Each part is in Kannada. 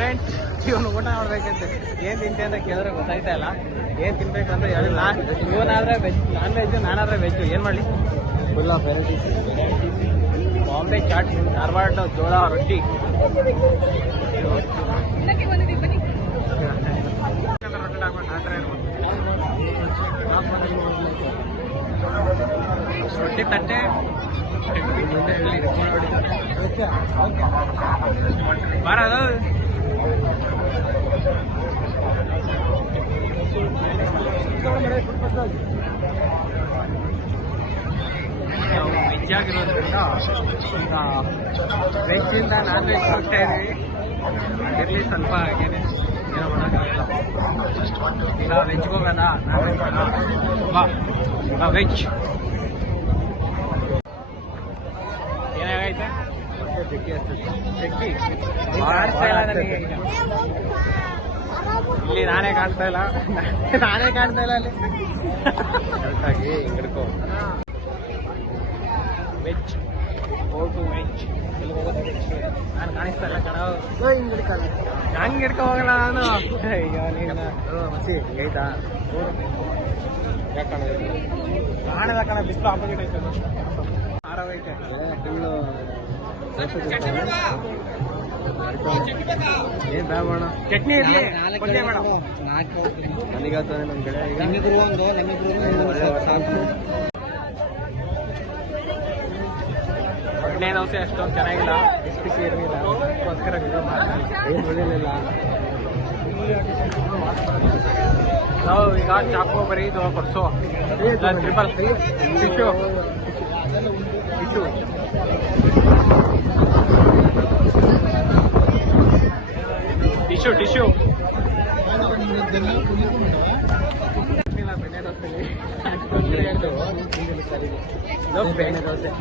ಫ್ರೆಂಡ್ಸ್, ಇವನು ಊಟ ಮಾಡ್ಬೇಕಂತೆ. ಏನು ತಿಂತೆ ಅಂತ ಕೇಳಿದ್ರೆ ಗೊತ್ತಾಯ್ತಾ ಇಲ್ಲ. ಏನು ತಿನ್ಬೇಕು ಅಂತ ಹೇಳಿ ಇವನಾದ್ರೆ ವೆಜ್, ನಾನ್ ವೆಜ್, ನಾನಾದ್ರೆ ವೆಜ್. ಏನು ಮಾಡಲಿ? Full of varieties. Bombay chat, Dharwad ಜೋಳ ರೊಟ್ಟಿ. ರೊಟ್ಟಿ ತಟ್ಟೆ ಬರೋದು ವೆಜ್ ಆಗಿರೋದ್ರಿಂದ ಈಗ ವೆಜ್ಜಿಂದ ನಾನ್ ವೆಜ್ ಹೋಗ್ತಾ ಇದೀವಿ. ಇರಲಿ ಸ್ವಲ್ಪ ಹಾಗೇನೆ, ಏನೋ ಮಾಡೋಕ್ಕಾಗಲ್ಲ. ಈಗ ವೆಜ್ಗೆ ಹೋಗೋಣ, ನಾನ್ ವೆಜ್ ಬಾ. ಈಗ ವೆಜ್ ಏನಾಗೈತೆ? ಕಾಣಿಸ್ತಾ ಇಲ್ಲ ನನಗೆ. ಇಲ್ಲಿ ನಾನೇ ಕಾಣ್ತಾ ಇಲ್ಲ ಅಲ್ಲಿ. ಕರೆಕ್ಟಾಗಿ ಹಿಡ್ಕೋ. ವೆಜ್, ಹೋಗು ವೆಜ್. ಇಲ್ಲಿ ಹೋಗೋದು ವೆಜ್. ನಾನು ಕಾಣಿಸ್ತಾ ಇಲ್ಲ ಕಣ. ಹಂಗೆ ಹಿಡ್ಕೊ ಹೋಗಲ್ಲ ನಾನು. ಅಯ್ಯೋ ನೀನು ಮಸಿ ಹಿಂಗೈತಾ? ಯಾಕೆ ಕಾಣದ ಕಣ, ಬಿಸಿಲು ಆಪೋಸಿಟ್ ಐತೆ. ಆರಾಮೈತೆ ಫುಲ್ಲು. ಏನ್ ಬೇಡ, ಚಟ್ನಿ ಇರ್ಲಿ, ಕೊಂಡೆ ಬೇಡ. ನನಗಾಗ್ತದೆ ನಮ್ಮ ಕಡೆ. ಎಣ್ಣೆ ದೋಸೆ ಅಷ್ಟೊಂದು ಚೆನ್ನಾಗಿಲ್ಲ, ಬಿಸಿ ಬಿಸಿ ಇರಲಿಲ್ಲ. ಅದಕ್ಕೋಸ್ಕರ ಏನು ಉಳಿಲಿಲ್ಲ. ನಾವು ಈಗ ಚಾಕು ಬರೀ ಇದು ಕೊಡ್ಸೋ ಟ್ರಿಪಲ್ ಟಿಶ್ಯೂ ಟಿಶ್ಯೂ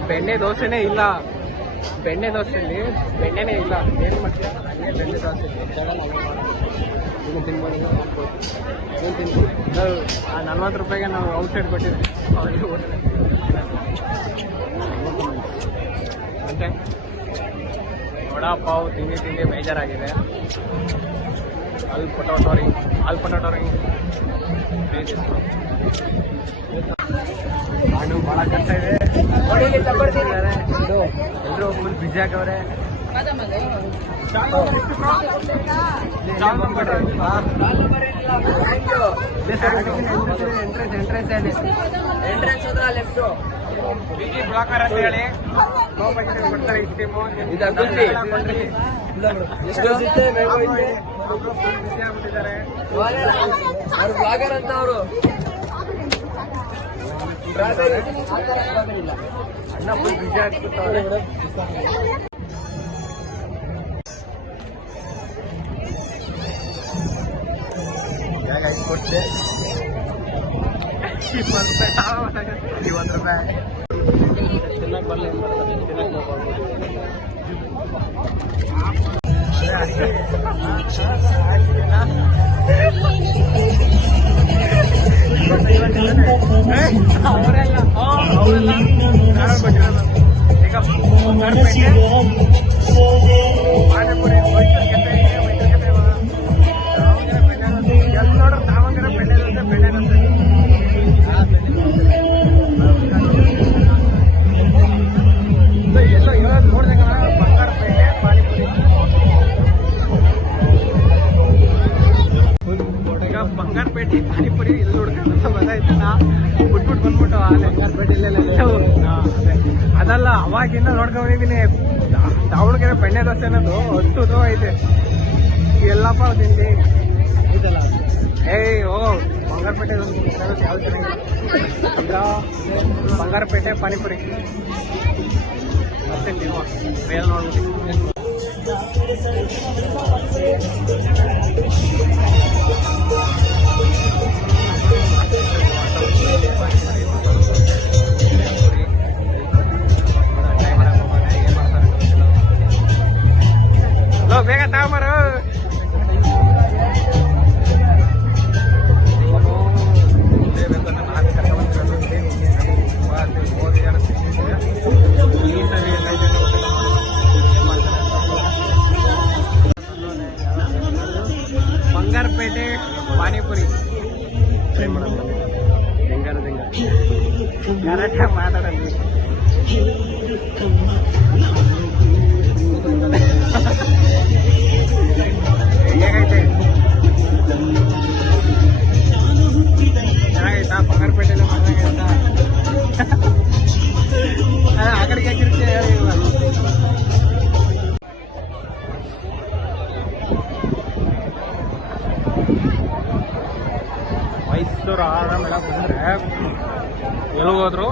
ಬೆಣ್ಣೆ ದೋಸೆನೇ ಇಲ್ಲ. ಬೆಣ್ಣೆ ದೋಸೆಯಲ್ಲಿ ಬೆಣ್ಣೆನೇ ಇಲ್ಲ. ಏನು ಮಾಡ್ತೀರಾ? ಬೆಣ್ಣೆ ದೋಸೆ ₹40 ನಾವು ಔಟ್ಸೈಡ್ ಕೊಟ್ಟಿದ್ವಿ. ಮತ್ತೆ ವಡಾ ಪಾವ್ ತಿಂಡಿ ಬೇಜಾರಾಗಿದೆ. ಆಲ್ ಪೊಟಾಟೊ ರಿಂಗ್ ಹಣ್ಣು ಭಾಳ ಕಷ್ಟ ಇದೆ. ಎಲ್ಲರೂ ಫುಲ್ ಬಿಜಿ ಆಗವ್ರೆ. ಎಂಟ್ರೆನ್ಸ್ ಲೆಫ್ಟ್ ಬಿಜಿ ಬ್ಲಾಕರ್ ಅಂತ ಹೇಳಿ ಕೊಡ್ತಾರೆ. ಸ್ಕೀಮು ಆಗ್ಬಿಟ್ಟಿದ್ದಾರೆ ಬ್ಲಾಗರ್ ಅಂತ. ಅವರು ಅಣ್ಣ ಫುಲ್ ಬಿಜಿ ಆಗ್ಬಿಡ್ತಾರೆ. ಕೊಟ್ಟೆ ₹20 ತಿನ್ನಕ್ಕೆ ಬರಲಿ. ತಿನ್ನಕ್ಕೆ ಅವರೆಲ್ಲ ಈಗ ಬಂಗಾರಪೇಟೆ ಪಾನಿಪುರಿ ಎಲ್ಲ ಹುಡ್ಕೊಂಡು ಬದಾಯ್ತು. ಬಿಟ್ಬಿಟ್ಟು ಬಂದ್ಬಿಟ್ಟು ಅದಲ್ಲ, ಅವಾಗಿಂದ ನೋಡ್ಕೊಂಡಿದ್ದೀನಿ. ದಾವಣಗೆರೆ ಬೆಣ್ಣೆ ದೋಸೆ ಅನ್ನೋದು ಅಷ್ಟು ಐತೆ. ಎಲ್ಲಪ್ಪ ತಿಂಡಿ ಇದಲ್ಲ. ಓ ಬಂಗಾರಪೇಟೆ ಯಾವ ಚೆನ್ನಾಗಿಲ್ಲ. ಬಂಗಾರಪೇಟೆ ಪಾನಿಪುರಿ ಮತ್ತೆ ನೀವು ಬೇರೆ ನೋಡ್ಬಿಟ್ಟು. ಬೇಗ ತಗೊಂಬರು. ಮೇಳ ಬಂದರೆ ಎಲ್ಲಿ ಹೋದ್ರು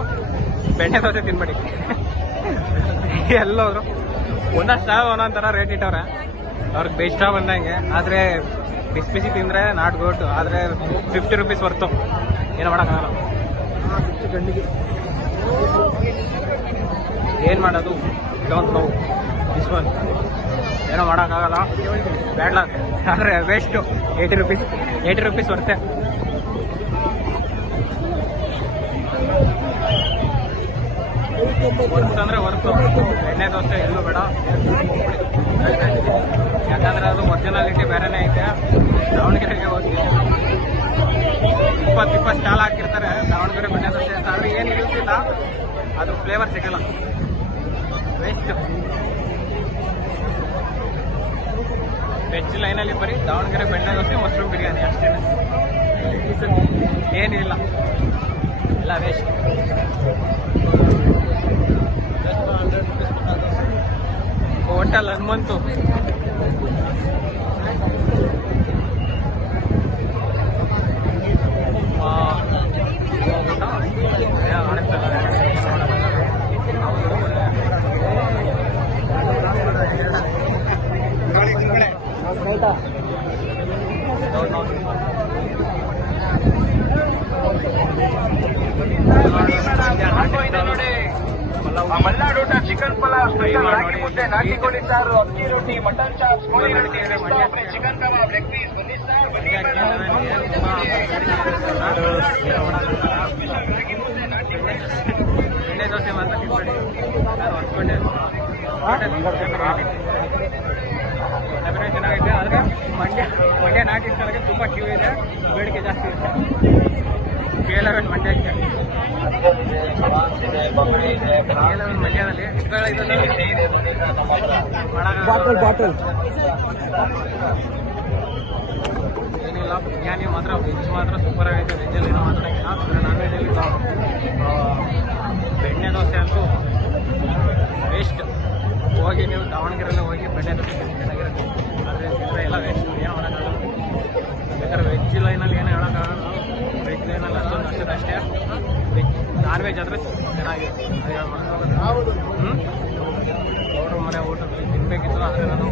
ಬೆಣ್ಣೆ ದೋಸೆ ತಿನ್ಬೇಡಿ. ಎಲ್ಲೋದ್ರು ಒಂದೊಂಥರ ರೇಟ್ ಇಟ್ಟವ್ರೆ, ಅವ್ರಿಗೆ ಇಷ್ಟ ಬಂದಂಗೆ. ಆದರೆ ಬಿಸಿ ಬಿಸಿ ತಿಂದರೆ ನಾಟ್ ಗುಡ್, ಆದರೆ 50 ರೂಪೀಸ್ ವರ್ತು, ಏನು ಮಾಡೋಕ್ಕಾಗಲ್ಲ. ಗಂಡಿಗೆ ಏನು ಮಾಡೋದು, ಡೋಂಟ್ ನೋ ದಿಸ್ ಒನ್, ಏನೋ ಮಾಡೋಕ್ಕಾಗಲ್ಲ. ಬ್ಯಾಡ್ಲ, ಆದರೆ ವೇಸ್ಟು. 80 ರೂಪೀಸ್ ವರ್ತೆ. ಅಂದರೆ ಹೊರತು ಎಣ್ಣೆ ದೋಸೆ ಎಲ್ಲೂ ಬೇಡ. ಯಾಕಂದರೆ ಅದು ಒರಿಜಿನಾಲಿಟಿ ಬೇರೆನೇ ಐತೆ. ದಾವಣಗೆರೆಗೆ ಹೋಗಿ 20 ಸ್ಟಾಲ್ ಹಾಕಿರ್ತಾರೆ ದಾವಣಗೆರೆ ಬೆಣ್ಣೆ ದೋಸೆ ಅಂತ. ಆದರೆ ಏನು ಯೂಸ್ ಇಲ್ಲ, ಅದು ಫ್ಲೇವರ್ ಸಿಗಲ್ಲ, ವೇಸ್ಟ್. ವೆಜ್ ಲೈನಲ್ಲಿ ಬರೀ ದಾವಣಗೆರೆ ಬೆಣ್ಣೆ ದೋಸೆ, ಮಶ್ರೂಮ್ ಬಿರಿಯಾನಿ ಅಷ್ಟೇ, ಏನಿಲ್ಲ, ಎಲ್ಲ ವೇಸ್ಟ್. ಹೋಟೆಲ್ ಹನುಮಂತು ಮಲ್ನಾಡು ಊಟ, ಚಿಕನ್ ಪಲಾವ್, ಸ್ಪೆಷಲ್ ರಾಗಿ ಮುದ್ದೆ, ನಾಟಿ ಕೋಳಿ ಸಾರು, ಅಕ್ಕಿ ರೊಟ್ಟಿ, ಮಟನ್ ಚಾಪ್, ಕೋಳಿ ರೊಟ್ಟಿ, ಚಿಕನ್ ಕಬಾಬ್, ಲೆಗ್ ಪೀಸ್, ಬನ್ನಿ ಸರ್, ಬನ್ನಿ ಎಣ್ಣೆ ದೋಸೆ ಮಾತ್ರ ತಿನ್ಬೇಡಿ. ನಾನು ಹೊತ್ಕೊಂಡೆ ಚೆನ್ನಾಗೈತೆ. ಆದರೆ ಮಂಡ್ಯ ನಾಟಿ ಸ್ಥಳಕ್ಕೆ ತುಂಬ ಕ್ಯೂ ಇದೆ, ಬೇಡಿಕೆ ಜಾಸ್ತಿ ಇದೆ. KL11 ಮಂಡ್ಯಕ್ಕೆ, KL11 ಮಂಡ್ಯದಲ್ಲಿ ಬಾಟಲ್ ಏನಿಲ್ಲ. ಬಿರಿಯಾನಿ ಮಾತ್ರ ವೆಜ್ ಮಾತ್ರ ಸೂಪರ್ ಆಗೈತೆ. ವೆಜ್ಜಲ್ಲಿ ಏನೋ ಮಾತಾಡೋಂಗಿಲ್ಲ. ಆದರೆ ನಾನ್ ವೆಜ್ಜಲ್ಲಿ ಬೆಣ್ಣೆ ದೋಸೆ ಅಂತೂ ವೇಸ್ಟ್. ಹೋಗಿ ನೀವು ದಾವಣಗೆರೆಲ್ಲ ಹೋಗಿ ಬೆಣ್ಣೆ ದೋಸೆ ಚೆನ್ನಾಗಿರುತ್ತೆ. ಆದರೆ ತಿಂದರೆ ಎಲ್ಲ ವೇಸ್ಟ್, ಏನು ಮಾಡೋಕ್ಕಾಗಲ್ಲ. ಬೇಕಾದ್ರೆ ವೆಜ್ ಲೈನಲ್ಲಿ ಏನು ಹೇಳೋಕ್ಕಾಗಲ್ಲ. ವೆಜ್ ಲೈನಲ್ಲಿ ಅಷ್ಟೊಂದು ಅಷ್ಟೇ. ನಾನ್ ವೆಜ್ ಆದರೆ ಚೆನ್ನಾಗಿದೆ. ಅವರು ಮನೆ ಊಟದಲ್ಲಿ ತಿನ್ನಬೇಕಿತ್ತು. ಆದರೆ ನಾನು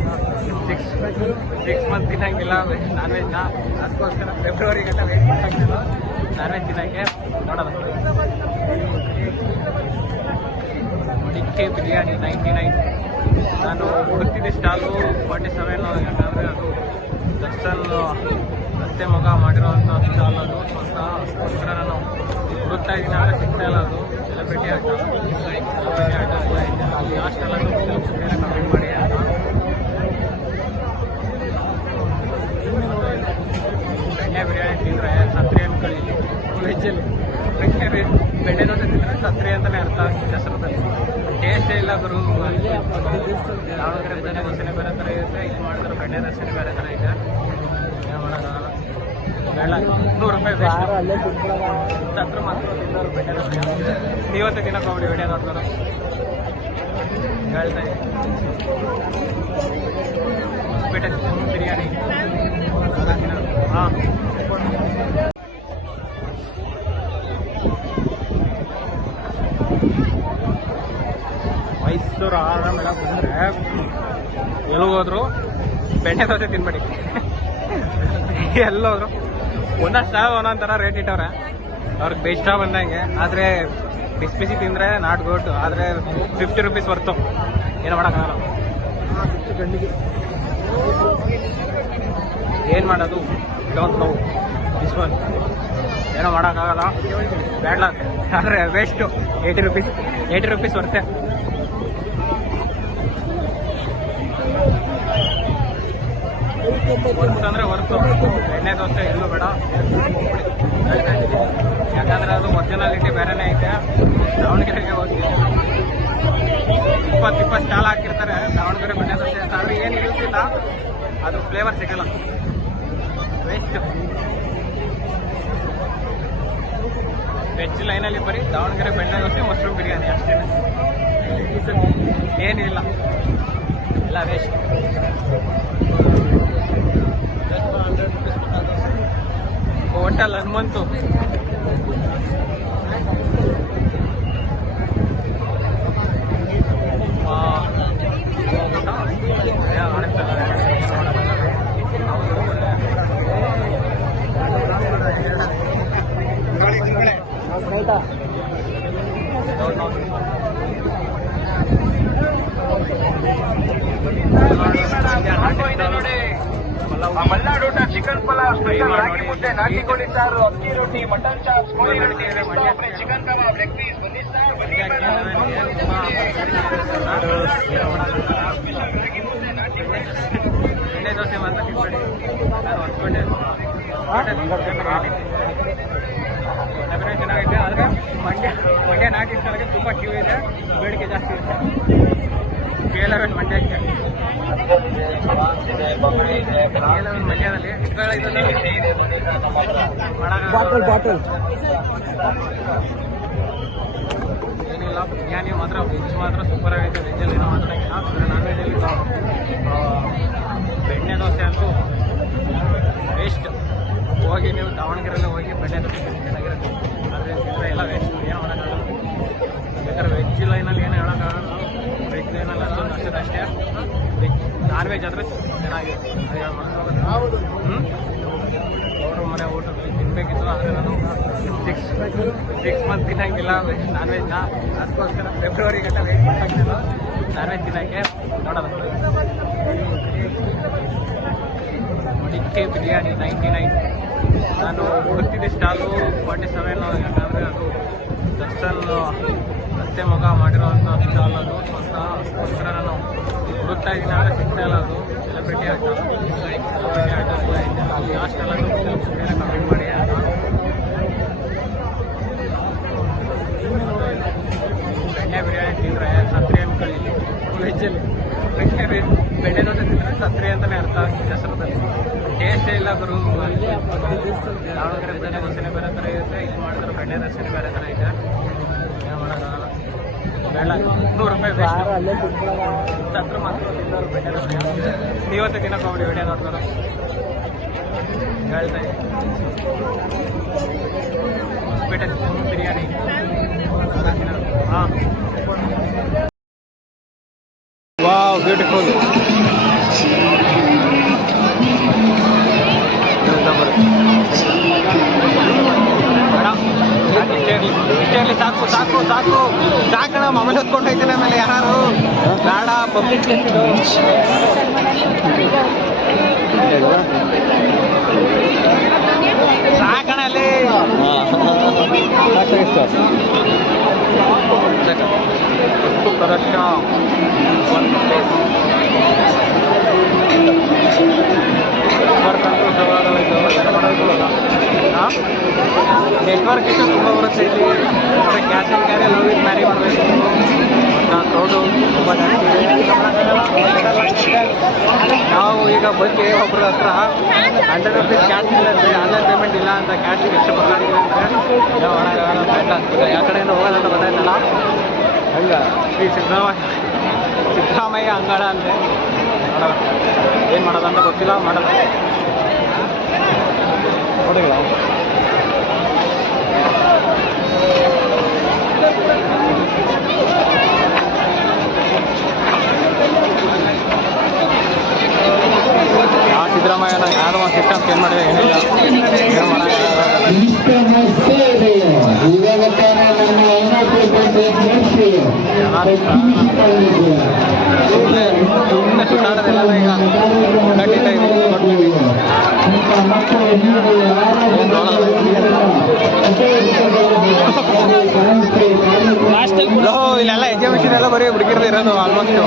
6 ಮಂತ್ ತಿನ್ನಂಗಿಲ್ಲ ನಾನ್ ವೆಜ್ನ. ಅದಕ್ಕೋಸ್ಕರ ಫೆಬ್ರವರಿ ಗಂಟೆ ವೆಯ್ಟ್ ಮಾಡ್ತಾಯಿಲ್ಲ ನಾನ್ ವೆಜ್ ತಿನ್ನೋಕ್ಕೆ. ನೋಡೋದು ಮಡಿಕೆ ಬಿರಿಯಾನಿ 99. ನಾನು ಹುಡುಕ್ತಿದ್ದೆ ಸ್ಟಾಲು 47. ಯಾಕಂದರೆ ಅದು ದರ್ಶನ್ ರಸ್ತೆ ಮಗ ಮಾಡಿರೋವಂಥ ಸ್ಟಾಲ್ ಅದು ಸ್ವಂತ. ಅದಕ್ಕೋಸ್ಕರ ನಾನು ಹುಡುಕ್ತಾ ಇದ್ದೀನಿ, ಆದರೆ ಸಿಗ್ತಾ ಇಲ್ಲ. ಅದು ಸೆಲೆಬ್ರಿಟಿ ಆಟ ಅಲ್ಲಿ ಲಾಸ್ಟೆಲ್ಲ ಕಮೆಂಟ್ ಮಾಡಿ. ಬೆಣ್ಣೆ ಬಿರಿಯಾನಿ ತಿಂದರೆ ಸತ್ರಿ ಅನ್ಕೊಳ್ಳಿ. ವೆಜ್ಜಲ್ಲಿ ಬೆಣ್ಣೆ ದೋಸೆ ತಿಂದರೆ ಸತ್ರಿ ಅಂತಲೇ ಅರ್ಥ ಹೆಸರದಲ್ಲಿ. ಟೇಸ್ಟೇ ಇಲ್ಲ ಗುರು. ದಾವಣಗೆರೆ ಬೆಣ್ಣೆ ದೋಸೆನೇ ಬೇರೆ ಥರ ಇರುತ್ತೆ, ಇದು ಮಾಡಿದ್ರೆ ಬೆಣ್ಣೆ ದೋಸೆನೇ ಬೇರೆ ಥರ ಇದೆ. ಏನು ಮಾಡೋಕ್ಕಾಗಲ್ಲ. ಬೇಡ, 100 ರೂಪಾಯಿ ವೇಸ್ಟ್. ಹತ್ರ ಮಾತ್ರ ತಿನ್ನೋರು ಬೆಣ್ಣೆ ದೋಸೆ. ಇವತ್ತೇ ತಿನ್ನೋಕೆ ಹೋಗ್ಬಿಡಿ ವಿಡಿಯೋ ನೋಡ್ತಾರೆ. ಹೇಳ್ತಾ ಇದ್ದೀನಿ ಹೊಸಪೇಟೆ ಬಿರಿಯಾನಿ ಹಾಂ. ಮೈಸೂರು ಆಹಾರ ಮೇಳ ಬಂದರೆ ಎಲ್ಲಿ ಹೋದ್ರು ಬೆಣ್ಣೆ ದೋಸೆ ತಿನ್ಬೇಡಿ. ಎಲ್ಲೋದ್ರು ಒಂದೊಂಥರ ರೇಟ್ ಇಟ್ಟವ್ರೆ, ಅವ್ರಿಗೆ ಇಷ್ಟ ಬಂದಂಗೆ. ಆದರೆ ಬಿಸಿ ಬಿಸಿ ತಿಂದರೆ ನಾಟ್ ಗುಡ್, ಆದರೆ 50 ರೂಪೀಸ್ ವರ್ತು, ಏನು ಮಾಡೋಕ್ಕಾಗಲ್ಲ. ಗಂಡಿಗೆ ಏನು ಮಾಡೋದು, ಡೋಂಟ್ ನೋ ದಿಸ್ ಒನ್, ಏನೋ ಮಾಡೋಕ್ಕಾಗಲ್ಲ. ಬ್ಯಾಡ್ಲ, ಆದರೆ ವೇಸ್ಟು. 80 ರೂಪೀಸ್ ವರ್ತೆ. ಅಂದರೆ ಹೊರತು ಎಣ್ಣೆ ದೋಸೆ ಎಲ್ಲೂ ಬೇಡ. ಯಾಕಂದರೆ ಅದು ಒರಿಜಿನಾಲಿಟಿ ಬೇರೆನೇ ಐತೆ. ದಾವಣಗೆರೆಗೆ ಹೋಗಿ 20 ಸ್ಟಾಲ್ ಹಾಕಿರ್ತಾರೆ ದಾವಣಗೆರೆ ಬೆಣ್ಣೆ ದೋಸೆ ಅಂತ. ಆದರೆ ಏನು ಯೂಸ್ ಇಲ್ಲ, ಅದು ಫ್ಲೇವರ್ ಸಿಗಲ್ಲ, ವೇಸ್ಟ್. ವೆಜ್ ಲೈನಲ್ಲಿ ಬರೀ ದಾವಣಗೆರೆ ಬೆಣ್ಣೆ ದೋಸೆ, ಮಶ್ರೂಮ್ ಬಿರಿಯಾನಿ ಅಷ್ಟೇ, ಏನಿಲ್ಲ, ಎಲ್ಲ ವೇಸ್ಟ್. ಹೋಟೆಲ್ ಹನುಮಂತು ಮಲ್ನಾಡು ಊಟ ಚಿಕನ್ ಪಲಾವ್ ಸ್ಪೆಷಲ್ ರಾಗಿ ಮುದ್ದೆ ನಾಟಿ ಕೋಳಿ ಸಾರು ಅಕ್ಕಿ ರೊಟ್ಟಿ ಮಟನ್ ಚಾಪ್ಸ್ ಕೋಳಿ ರೊಟ್ಟಿ ಚಿಕನ್ ಕಬಾಬ್ ಲೆಗ್ ಪೀಸ್ ಬನ್ನಿ ಸರ್ ಬನ್ನಿ ಎಣ್ಣೆ ದೋಸೆ ಮಾತ್ರ ತಿನ್ಬೇಡಿ. ನಾನು ಹೊತ್ಕೊಂಡೆ ಚೆನ್ನಾಗಿದೆ. ಆದರೆ ಮಂಡ್ಯ ನಾಟಿ ಸ್ಥಳಕ್ಕೆ ತುಂಬ ಕ್ಯೂ ಇದೆ, ಬೇಡಿಕೆ ಜಾಸ್ತಿ ಇದೆ. KL11 ಮಂಡ್ಯಕ್ಕೆ KL11 ಮಂಡ್ಯದಲ್ಲಿ ಬಾಟಲ್ ಏನಿಲ್ಲ. ಬಿರಿಯಾನಿ ಮಾತ್ರ ವೆಜ್ ಮಾತ್ರ ಸೂಪರ್ ಆಗೈತೆ. ವೆಜ್ಜಲ್ಲಿ ಏನೋ ಮಾತಾಡೋಂಗಿಲ್ಲ. ಆದರೆ ನಾನ್ ವೆಜ್ಜಲ್ಲಿ ಬೆಣ್ಣೆ ದೋಸೆ ಅಂತೂ ವೇಸ್ಟ್. ಹೋಗಿ ನೀವು ದಾವಣಗೆರೆಲ್ಲ ಹೋಗಿ ಬೆಣ್ಣೆ ದೋಸೆ ಚೆನ್ನಾಗಿರುತ್ತೆ. ಆದರೆ ತಿಂದರೆ ಎಲ್ಲ ವೇಸ್ಟ್, ಏನು ಮಾಡೋಕ್ಕಾಗಲ್ಲ. ಬೇಕಾದ್ರೆ ವೆಜ್ ಲೈನಲ್ಲಿ ಏನು ಹೇಳೋಕ್ಕಾಗಲ್ಲ. ವೆಜ್ ಲೈನಲ್ಲಿ ಅಷ್ಟೊಂದು ಅಷ್ಟೇ. ನಾನ್ ವೆಜ್ ಆದರೆ ಚೆನ್ನಾಗಿದೆ. ಅವರು ಮನೆ ಊಟ ತಿನ್ನಬೇಕಿತ್ತು. ಆದರೆ ನಾನು ಸಿಕ್ಸ್ ಮಂತ್ ತಿನ್ನೋಂಗಿಲ್ಲ ನಾನ್ ವೆಜ್ನ. ಅದಕ್ಕೋಸ್ಕರ ಫೆಬ್ರವರಿ ಗಂಟೆ ವೆಯ್ಟ್ ಮಾಡ್ತಾಯಿಲ್ಲ ನಾನ್ ವೆಜ್ ತಿನ್ನೋಕ್ಕೆ. ನೋಡೋದು ಮಡಿಕೆ ಬಿರಿಯಾನಿ 99. ನಾನು ಹುಡುಕ್ತಿದ್ದೆ ಸ್ಟಾಲು 47. ಯಾಕಂದರೆ ಅದು ದರ್ಶನ್ ಅತ್ತೆ ಮಗ ಮಾಡಿರೋಂಥ ಸ್ಟಾಲ್ ಅದು ಸ್ವಂತ. ಅದಕ್ಕೋಸ್ಕರ ನಾನು ಹುಡುಕ್ತಾ ಇದ್ದೀನಿ. ಆದರೆ ಸಿಗ್ತಾ ಇಲ್ಲ. ಅದು ಸೆಲೆಬ್ರಿಟಿ ಆಯಿತು ಅಲ್ಲಿ ಲಾಸ್ಟೆಲ್ಲ ಬೇರೆ ಕಮೆಂಟ್ ಮಾಡಿ. ಬೆಣ್ಣೆ ಬಿರಿಯಾನಿ ತಿಂದರೆ ಸತ್ರಿ ಅನ್ಕೊಳ್ಳಿ. ವೆಜ್ಜಲ್ಲಿ ಬೆಣ್ಣೆ ದೋಸೆ ತಿಂದರೆ ಸತ್ರಿ ಅಂತಲೇ ಅರ್ಥ ಹೆಸರದಲ್ಲಿ. ಟೇಸ್ಟೇ ಇಲ್ಲ ಗುರು. ದಾವಣಗೆರೆ ಬೆಣ್ಣೆ ದೋಸೆನೇ ಬೇರೆ ಥರ ಇರುತ್ತೆ, ಇದು ಮಾಡಿದ್ರೆ ಬೆಣ್ಣೆ ದೋಸೆನೇ ಬೇರೆ ಥರ ಇದೆ. ಏನು ಮಾಡೋಕ್ಕಾಗಲ್ಲ. ಬೇಡ, 100 ರೂಪಾಯಿ ವೇಸ್ಟ್. ಸತ್ರ ಮಾತ್ರ ತಿನ್ನೋರು ಬೆಣ್ಣೆ ದೋಸೆ. ನೀವತ್ತು ತಿನ್ನೋಕೆ ಹೋಗ್ಬಿಡಿ ವಿಡಿಯೋ ನೋಡ್ತಾರೆ ಹೇಳ್ತಾ ಇದ್ದೀನಿ. ಹೊಸಪೇಟೆ ಬಿರಿಯಾನಿ ಹಾಂ. Wow, beautiful. ಇಷ್ಟೇ ಸಾಕು ಸಾಕು ಸಾಕು ಸಾಕಣ. ಮೊಬೈಲ್ ಹೊತ್ಕೊಂಡೈತೆ ಆಮೇಲೆ ಯಾರು ಬೇಡ. ಪಬ್ಲಿಕ್ ಪ್ಲೇಸ್ ಇದು. ಸಾಕಣ ಅಲ್ಲಿ ಪ್ರದರ್ಶನ ಒಂದು ಪ್ಲೇಸ್. ನೆಟ್ವರ್ಕ್ ಇಷ್ಟು ತುಂಬ ಬರುತ್ತೆ ಇಲ್ಲಿ. ಮತ್ತು cash and carry love it marry ಮಾಡಬೇಕು. ಕ್ರೌಡು ತುಂಬ ಜಾಸ್ತಿ ಇದೆ. ನಾವು ಈಗ ಬಂದು ಒಬ್ಬರ ಹತ್ರ 100 ರೂಪೀಸ್ ಕ್ಯಾಶ್ ಇಲ್ಲ ಅಂದರೆ ಆನ್ಲೈನ್ ಪೇಮೆಂಟ್ ಇಲ್ಲ ಅಂತ ಕ್ಯಾಶಿಗೆ ಎಷ್ಟು ಬರ್ಲಾಗಿದೆ ಅಂದರೆ ಬೇಡ ಆಗ್ತದೆ. ಯಾವ ಕಡೆಯಿಂದ ಹೋಗೋದಂತ ಗೊತ್ತಾಯ್ತಲ್ಲ. ಹಂಗೆ ಶ್ರೀ ಸಿದ್ದರಾಮಯ್ಯ ಅಂಗಡ ಅಂದರೆ ಏನು ಮಾಡೋದಂತ ಗೊತ್ತಿಲ್ಲ. ಮಾಡೋದು ನೋಡಿಲ್ಲ. ಸಿದ್ದರಾಮಯ್ಯನ ಯಾವುದೋ ಒಂದು ಸಿಸ್ಟಮ್ ಚೇಂಜ್ ಮಾಡಿದ್ರೆ ಏನಿಲ್ಲ. ಏನು ಮಾಡೋಕ್ಕಾಗಲ್ಲ. ಸುಮ್ಮನೆ ಸುತ್ತಾಡೋದೆಲ್ಲ ಈಗ ಖಂಡಿತ ಇಲ್ಲೆಲ್ಲ ಎಕ್ಸಿಬಿಷನ್ ಎಲ್ಲ ಬರೀ ಹುಡುಗಿರ್ದೇ ಇರೋದು. ಆಲ್ಮೋಸ್ಟ್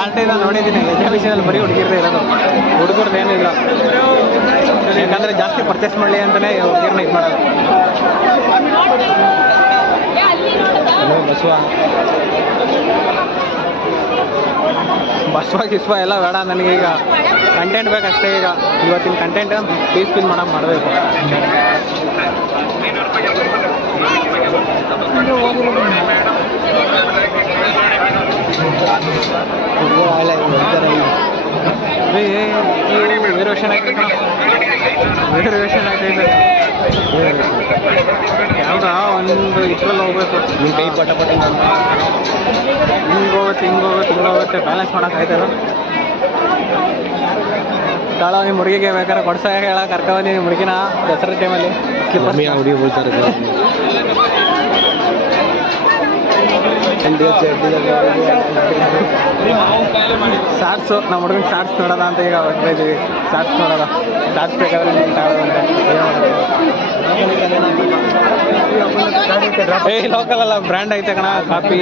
ಆಲ್ಟೇ ನಾನು ನೋಡಿದ್ದೀನಿ. ಎಕ್ಸಿಬಿಷನಲ್ಲಿ ಬರೀ ಹುಡುಗಿರ್ದೇ ಇರೋದು, ಹುಡುಗರ್ದು ಏನಿಲ್ಲ. ಯಾಕಂದರೆ ಜಾಸ್ತಿ ಪರ್ಚೇಸ್ ಮಾಡಲಿ ಅಂತಲೇ ಹುಡುಗಿರ್ನ ಇದು ಮಾಡೋದು. ಬಸವ ಗಿಸ್ವ ಎಲ್ಲ ಬೇಡ ನನಗೀಗ. ಕಂಟೆಂಟ್ ಬೇಕಷ್ಟೇ. ಈಗ ಇವತ್ತಿನ ಕಂಟೆಂಟ್ ಪೀಸ್ಫುಲ್ ಮಾಡಬೇಕು. ರಿಸರ್ವೇಷನ್ ಆಗ್ತೈತೆ. ರಿಸರ್ವೇಷನ್ ಆಗ್ತೈತೆ. ಯಾವುದ ಒಂದು ಇದ್ರಲ್ಲಿ ಹೋಗ್ಬೇಕು. ನಿಮ್ಮ ಕೈ ಪಟ ಪಟ ಹಿಂಗೋಗುತ್ತೆ ಬ್ಯಾಲೆನ್ಸ್ ಮಾಡೋಕ್ಕಾಯ್ತಲ್ಲ. ತಾಳ ನಿಮ್ಮ ಹುಡುಗಿಗೆ ಬೇಕಾದ್ರೆ ಕೊಡ್ಸ ಹೇಳ ಕರ್ಕೊಂಡಿ ನಿಮ್ಮ ಹುಡುಗಿನ ದಸರಾ ಟೈಮಲ್ಲಿ ಹುಡುಗಿ ಹೋಗ್ತಾರೆ. ಶಾರ್ಟ್ಸು ನಮ್ಮ ಹುಡುಗನ ಶಾರ್ಟ್ಸ್ ನೋಡೋಣ ಅಂತ ಈಗ ಹೊರಡ್ತಾ ಇದ್ದೀವಿ. ಶಾರ್ಟ್ಸ್ ನೋಡೋಣ, ಶಾರ್ಟ್ಸ್ ಬೇಕಾದ್ರೆ ಲೋಕಲ್ ಅಲ್ಲ, ಬ್ರ್ಯಾಂಡ್ ಐತೆ ಕಣ ಕಾಪಿ.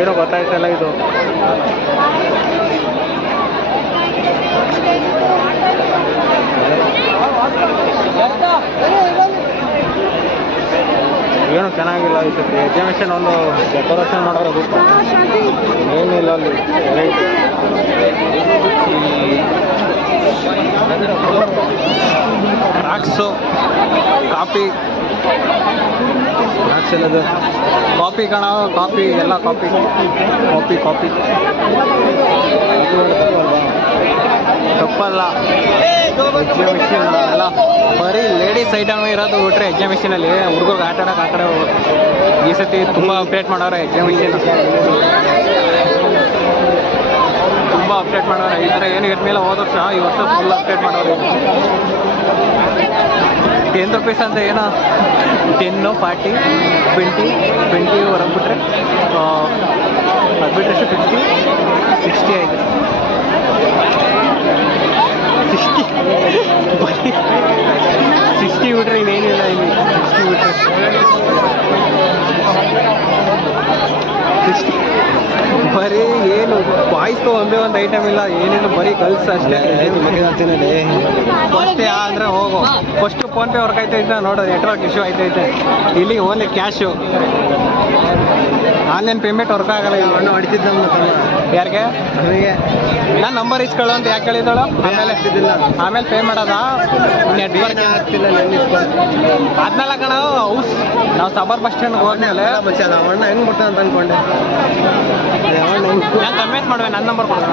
ಏನೋ ಗೊತ್ತಾಯ್ತಲ್ಲ ಇದು. ಏನೋ ಚೆನ್ನಾಗಿಲ್ಲ ಈ ಸತಿ ಎಕ್ಸಿಬಿಷನ್. ಒಂದು ಡೆಕೋರೇಷನ್ ಮಾಡೋರು ಬಿಟ್ಟು ಏನಿಲ್ಲ ಅಲ್ಲಿ. ರಾಕ್ಸು ಕಾಪಿ ಎಲ್ಲದು ಕಾಪಿ ಕಣ, ಕಾಪಿ ಎಲ್ಲ ಕಾಪಿ ಕಾಪಿ ಕಾಪಿ ತಪ್ಪಲ್ಲ. ಎಕ್ಸಿಬಿಷನ್ ಎಲ್ಲ ಬರೀ ಲೇಡೀಸ್ ಐಟಮ್ ಇರೋದು ಬಿಟ್ರೆ ಎಕ್ಸಿಬಿಷನಲ್ಲಿ ಹುಡುಗರಿಗೆ ಆಟ ಆಡೋಕೆ ಆ ಕಡೆ ಈ ಸತಿ ತುಂಬ ಅಪ್ಡೇಟ್ ಮಾಡೋರೆ. ಎಕ್ಸಿಬಿಷನ್ ತುಂಬ ಅಪ್ಡೇಟ್ ಮಾಡೋರೆ. ಈ ಥರ ಏನು ಇರ್ಲಿಲ್ಲ ಹೋದ ವರ್ಷ, ಈ ವರ್ಷ ಫುಲ್ ಅಪ್ಡೇಟ್ ಮಾಡೋರು. ₹10 ಅಂತ ಏನೋ 10, 40, 20 ಹೊರಗ್ಬಿಟ್ರೆ ಅದು ಬಿಟ್ಟರೆ 50, 60 ಆಯಿತು. 60 ಬಿಟ್ರೆ ಇನ್ನೇನಿಲ್ಲ ಇಲ್ಲಿ. 60 ಬಿಟ್ರೆ 60 ಬರೀ ಏನು ಬಾಯ್ಸ್ದು ಒಂದೇ ಒಂದು ಐಟಮ್ ಇಲ್ಲ, ಏನೇನು ಬರೀ ಗರ್ಲ್ಸ್ ಅಷ್ಟೇ. ಫಸ್ಟ್ ಅಂದರೆ ಹೋಗು, ಫಸ್ಟ್ ಫೋನ್ಪೇ ವರ್ಕ್ ಆಯ್ತೈತೆ ನೋಡೋದು, ನೆಟ್ವರ್ಕ್ ಇಶ್ಯೂ ಆಯ್ತೈತೆ. ಇಲ್ಲಿ only cash, online payment work ಆಗಲ್ಲ. ಇಲ್ಲಿ ಹೊಡಿತಿದ್ದ ಯಾರಿಗೆ ನನಗೆ ನಾನು ನಂಬರ್ ಇಸ್ಕೊಳ್ಳೋ ಅಂತ ಯಾಕೆ ಹೇಳಿದಳು. ಆಮೇಲೆ ಪೇ ಮಾಡೋದ ನೆಟ್ವರ್ಕ್ ಆಗ್ತಿಲ್ಲ. ಅದನ್ನೆಲ್ಲ ಕಣ ಹೌಸ್ ನಾವು ಸಬರ್ ಬಸ್ ಸ್ಟ್ಯಾಂಡ್ಗೆ ಹೋದ್ಮೇಲೆ ಅಣ್ಣ ಹೆಂಗೆ ಬರ್ತಾನೆ ಅಂತ ಅಂದ್ಕೊಂಡೆ. ನಾನು ಕನ್ವಿನ್ಸ್ ಮಾಡುವೆ, ನನ್ನ ನಂಬರ್ ಕೊಡೋಣ.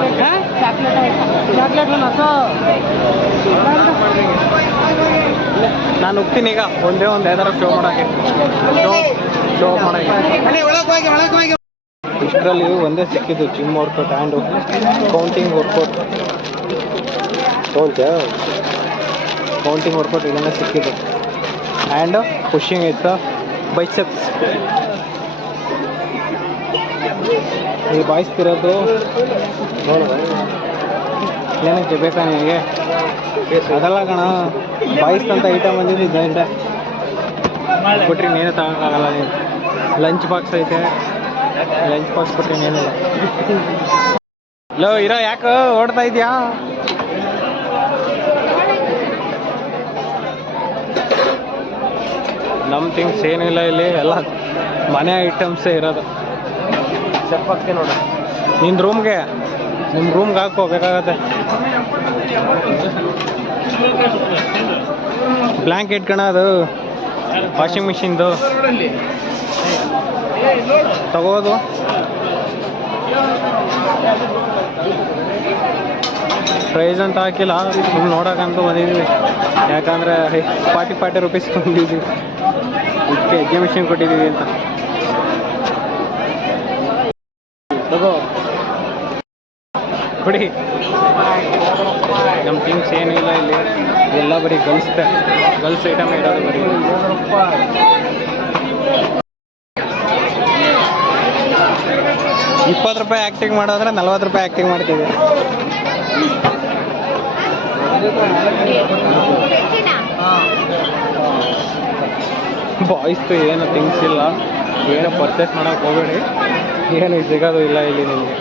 ನಾನು ಹೋಗ್ತೀನಿ ಈಗ ಒಂದೇ ಒಂದು ಯಾವ್ದಾರು ಶೋ ಮಾಡೋಕ್ಕೆ, ಶೋ ಮಾಡೋಕ್ಕೆ. ಇಷ್ಟರಲ್ಲಿ ಒಂದೇ ಸಿಕ್ಕಿದ್ದು gym workout and counting workout. Counting workout ಇದನ್ನೇ ಸಿಕ್ಕಿದ್ದು. ಆ್ಯಂಡು ಪುಷಿಂಗ್ ಇತ್ತು, ಬೈಸೆಪ್ಸ್. ಈ ಬಾಯ್ಸ್ತಿರೋದು ನೋಡು, ಏನಕ್ಕೆ ಬೇಕಾ ನಿನಗೆ? ಅದೆಲ್ಲ ಕಣ ಬಾಯ್ಸ್ ಅಂತ ಐಟಮ್ ಬಂದಿದ್ದು ಜೈಂಟ ಬಿಟ್ರಿ ನೀನು ತಗೋಕ್ಕಾಗಲ್ಲ. ನೀನು ಲಂಚ್ ಬಾಕ್ಸ್ ಐತೆ, ಲಂಚ್ ಬಾಕ್ಸ್ ಬಿಟ್ರಿ ಏನಿಲ್ಲ. ಲೋ ಇರೋ ಯಾಕೆ ಓಡ್ತಾ ಇದೆಯಾ? ನಮ್ಮ ಥಿಂಗ್ಸ್ ಏನಿಲ್ಲ ಇಲ್ಲಿ, ಎಲ್ಲ ಮನೆ ಐಟಮ್ಸೇ ಇರೋದು. ಚಪ್ಪಕ್ಕೆ ನೋಡು, ನಿನ್ನ ರೂಮ್ಗೆ, ನಿಮ್ಮ ರೂಮ್ಗೆ ಹಾಕೋಬೇಕಾಗತ್ತೆ. ಬ್ಲ್ಯಾಂಕೆಟ್ ಕಣ ಅದು, ವಾಷಿಂಗ್ ಮಿಷಿನ್ದು ತಗೋದು. ಪ್ರೈಸ್ ಅಂತ ಹಾಕಿಲ್ಲ, ಸುಮ್ಮನೆ ನೋಡೋಕ್ಕಂತೂ ಬಂದಿದ್ದೀವಿ. ಯಾಕಂದರೆ ₹40 ಬಂದಿದ್ದೀವಿ, ಇದಕ್ಕೆ ಎಕ್ಸಿಬಿಷನ್ ಕೊಟ್ಟಿದ್ದೀವಿ ಅಂತ. ತಗೋ ಕೊಡಿ. ನಮ್ಮ ಥಿಂಗ್ಸ್ ಏನಿಲ್ಲ ಇಲ್ಲಿ, ಎಲ್ಲ ಬರೀ ಗರ್ಲ್ಸ್ ಐಟಮ್ ಇರೋದು. ಬರೀ ₹20 ಆ್ಯಕ್ಟಿಂಗ್ ಮಾಡೋದ್ರೆ ₹40 ಆ್ಯಕ್ಟಿಂಗ್ ಮಾಡ್ತೀವಿ. ಬಾಯ್ಸ್ದು ಏನು ಥಿಂಗ್ಸ್ ಇಲ್ಲ, ಏನು ಪರ್ಚೇಸ್ ಮಾಡೋಕೆ ಹೋಗಬೇಡಿ, ಏನು ಸಿಗೋದು ಇಲ್ಲ ಇಲ್ಲಿ ನಿಮಗೆ.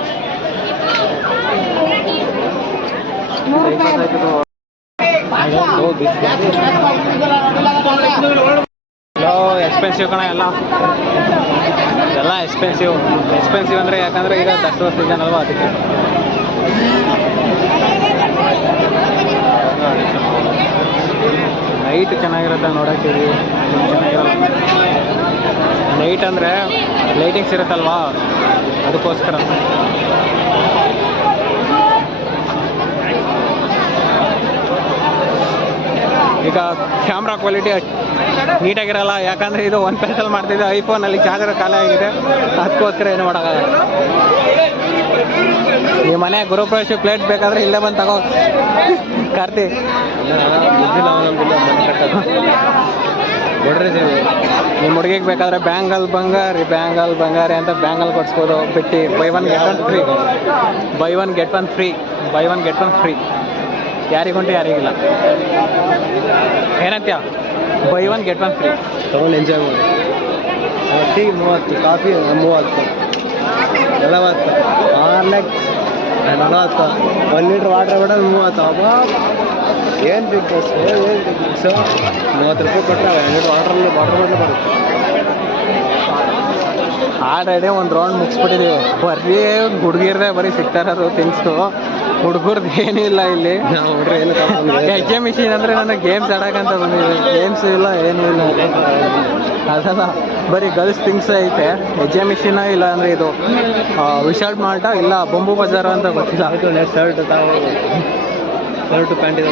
ಎಕ್ಸ್ಪೆನ್ಸಿವ್ ಕಣ ಎಲ್ಲ ಎಕ್ಸ್ಪೆನ್ಸಿವ್ ಅಂದರೆ ಯಾಕಂದರೆ ಈಗ ದಸರಾ ಸೀಸನ್ ಅಲ್ವಾ, ಅದಕ್ಕೆ. ನೈಟ್ ಚೆನ್ನಾಗಿರುತ್ತೆ ನೋಡೋಕ್ಕೆ, ಚೆನ್ನಾಗಿರಲ್ಲ. ನೈಟ್ ಅಂದರೆ ಲೈಟಿಂಗ್ಸ್ ಇರುತ್ತಲ್ವಾ, ಅದಕ್ಕೋಸ್ಕರ. ಈಗ ಕ್ಯಾಮ್ರಾ ಕ್ವಾಲಿಟಿ ನೀಟಾಗಿರಲ್ಲ, ಯಾಕಂದರೆ ಇದು ಒನ್ ಪ್ಲಸಲ್ಲಿ ಮಾಡ್ತಿದ್ದೆ, ಐಫೋನಲ್ಲಿ ಚಾರ್ಜರ್ ಖಾಲಿ ಆಗಿದೆ, ಅದಕ್ಕೋಸ್ಕರ ಏನು ಮಾಡೋಕ್ಕಾಗಲ್ಲ. ಈ ಮನೆ ಗುರುಪ್ರವೇಶ ಪ್ಲೇಟ್ ಬೇಕಾದರೆ ಇಲ್ಲೇ ಬಂದು ತಗೋ ಕಾರ್ತಿ. ನಿಮ್ಮ ಹುಡುಗಿಗೆ ಬೇಕಾದರೆ ಬ್ಯಾಂಗಲ್ ಬಂಗಾರಿ ಅಂತ ಬ್ಯಾಂಗಲ್ ಕೊಡಿಸ್ಬೋದು. ಬಿಟ್ಟು buy one get one free ಯಾರಿಗುಂಟು ಯಾರಿಗಿಲ್ಲ. ಏನಂತ್ಯ? Buy one get one free ತೊಗೊಂಡು ಎಂಜಾಯ್ ಮಾಡಿ. Tea 30, coffee 30, 40, Horlicks 40, 1 litre water bottle 30. ಅಬ್ಬಾ ಏನು ಬಿಗ್ ಬಸ್, ₹30 ಕೊಟ್ಟರೆ 2 ಲೀಟ್ರ್ ವಾಟರ್ ಬಾಟಲ್ ಬರುತ್ತೆ. ಆಲ್ರೆಡಿ ಒಂದು ರೌಂಡ್ ಮುಗಿಸ್ಬಿಟ್ಟಿದ್ದೀವಿ. ಬರೀ ಹುಡುಗಿರ್ದೆ ಬರೀ ಸಿಗ್ತಾ ಇರೋದು ಥಿಂಗ್ಸು, ಹುಡುಗರ್ದು ಏನೂ ಇಲ್ಲ ಇಲ್ಲಿ. ಹುಡ್ರೆ ಏನು ಹೆಜ್ಜೆ ಮಿಷಿನ್ ಅಂದರೆ ನನಗೆ ಗೇಮ್ಸ್ ಆಡೋಕ್ಕಂತ ಬಂದಿದೆ, ಗೇಮ್ಸು ಇಲ್ಲ ಏನೂ ಇಲ್ಲ. ಅದಲ್ಲ, ಬರೀ ಗರ್ಲ್ಸ್ ಥಿಂಗ್ಸ್ ಐತೆ. ಹೆಜ್ಜೆ ಮಿಷಿನ ಇಲ್ಲ ಅಂದರೆ ಇದು ವಿಶಾಲ್ ಮಾಲ್ಟ ಇಲ್ಲ ಬೊಂಬು ಬಜಾರ ಅಂತ ಗೊತ್ತಿಲ್ಲ. ಶರ್ಟ್ ಪ್ಯಾಂಟ್ ಇದೆ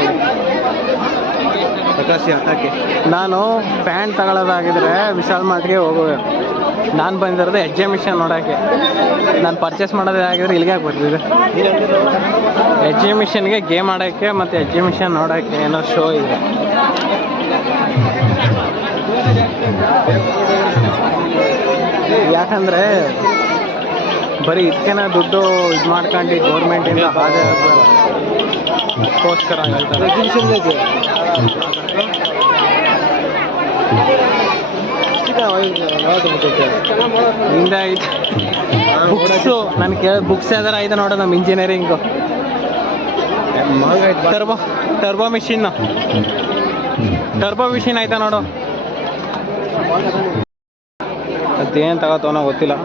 ಪ್ರಕಾಶಿ ಹಾಕಿ. ನಾನು ಪ್ಯಾಂಟ್ ತಗೊಳ್ಳೋದಾಗಿದ್ರೆ ವಿಶಾಲ್ ಮಾರ್ಟ್ಗೆ ಹೋಗುವೆ. ನಾನು ಬಂದಿರೋದು ಹೆಜ್ಜೆ ಮಿಷನ್ ನೋಡೋಕ್ಕೆ. ನಾನು ಪರ್ಚೇಸ್ ಮಾಡೋದೇ ಆಗಿದ್ರೆ ಇಲ್ಲಿಗೆ ಬರ್ತಿದ್ದೆ. ಹೆಜ್ಜೆ ಮಿಷನ್ಗೆ ಗೇಮ್ ಆಡೋಕ್ಕೆ ಮತ್ತು ಹೆಜ್ಜೆ ಮಿಷನ್ ನೋಡೋಕ್ಕೆ ಏನೋ ಶೋ ಇದೆ. ಯಾಕಂದರೆ ಬರೀ ಇದಕ್ಕೆನ ದುಡ್ಡು ಇದು ಮಾಡ್ಕೊಂಡು ಗೌರ್ಮೆಂಟಿಂದ ಹಾಗೆ ಅದಕ್ಕೋಸ್ಕರ ಹೇಳ್ತಾರೆ. ಹಿಂದೆ ಬುಕ್ಸು ನಾನು ಬುಕ್ಸ್ ಯಾವ್ದಾರ ಆಯ್ತು ನೋಡೋ ನಮ್ಮ ಇಂಜಿನಿಯರಿಂಗು. ಟರ್ಬೋ ಮಿಷಿನ್ ಆಯ್ತಾ ನೋಡು. ಅದೇನು ತಗೋತವನೋ ಗೊತ್ತಿಲ್ಲ.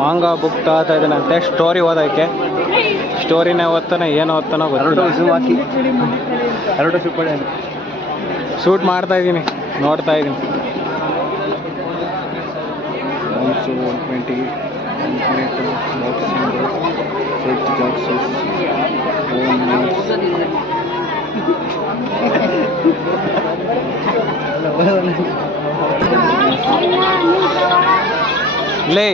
ಮಾಂಗ ಬುಕ್ ತಗೋತಾ ಇದ್ದಾನಂತೆ ಸ್ಟೋರಿ ಓದೋಕ್ಕೆ. ಸ್ಟೋರಿನೇ ಓದ್ತಾನೆ ಏನು ಓದ್ತಾನೋ ಗೊತ್ತಿಲ್ಲ. ಶೂಟ್ ಮಾಡ್ತಾ ಇದ್ದೀನಿ, ನೋಡ್ತಾ ಇದ್ದೀನಿ. 120 ಲೇ,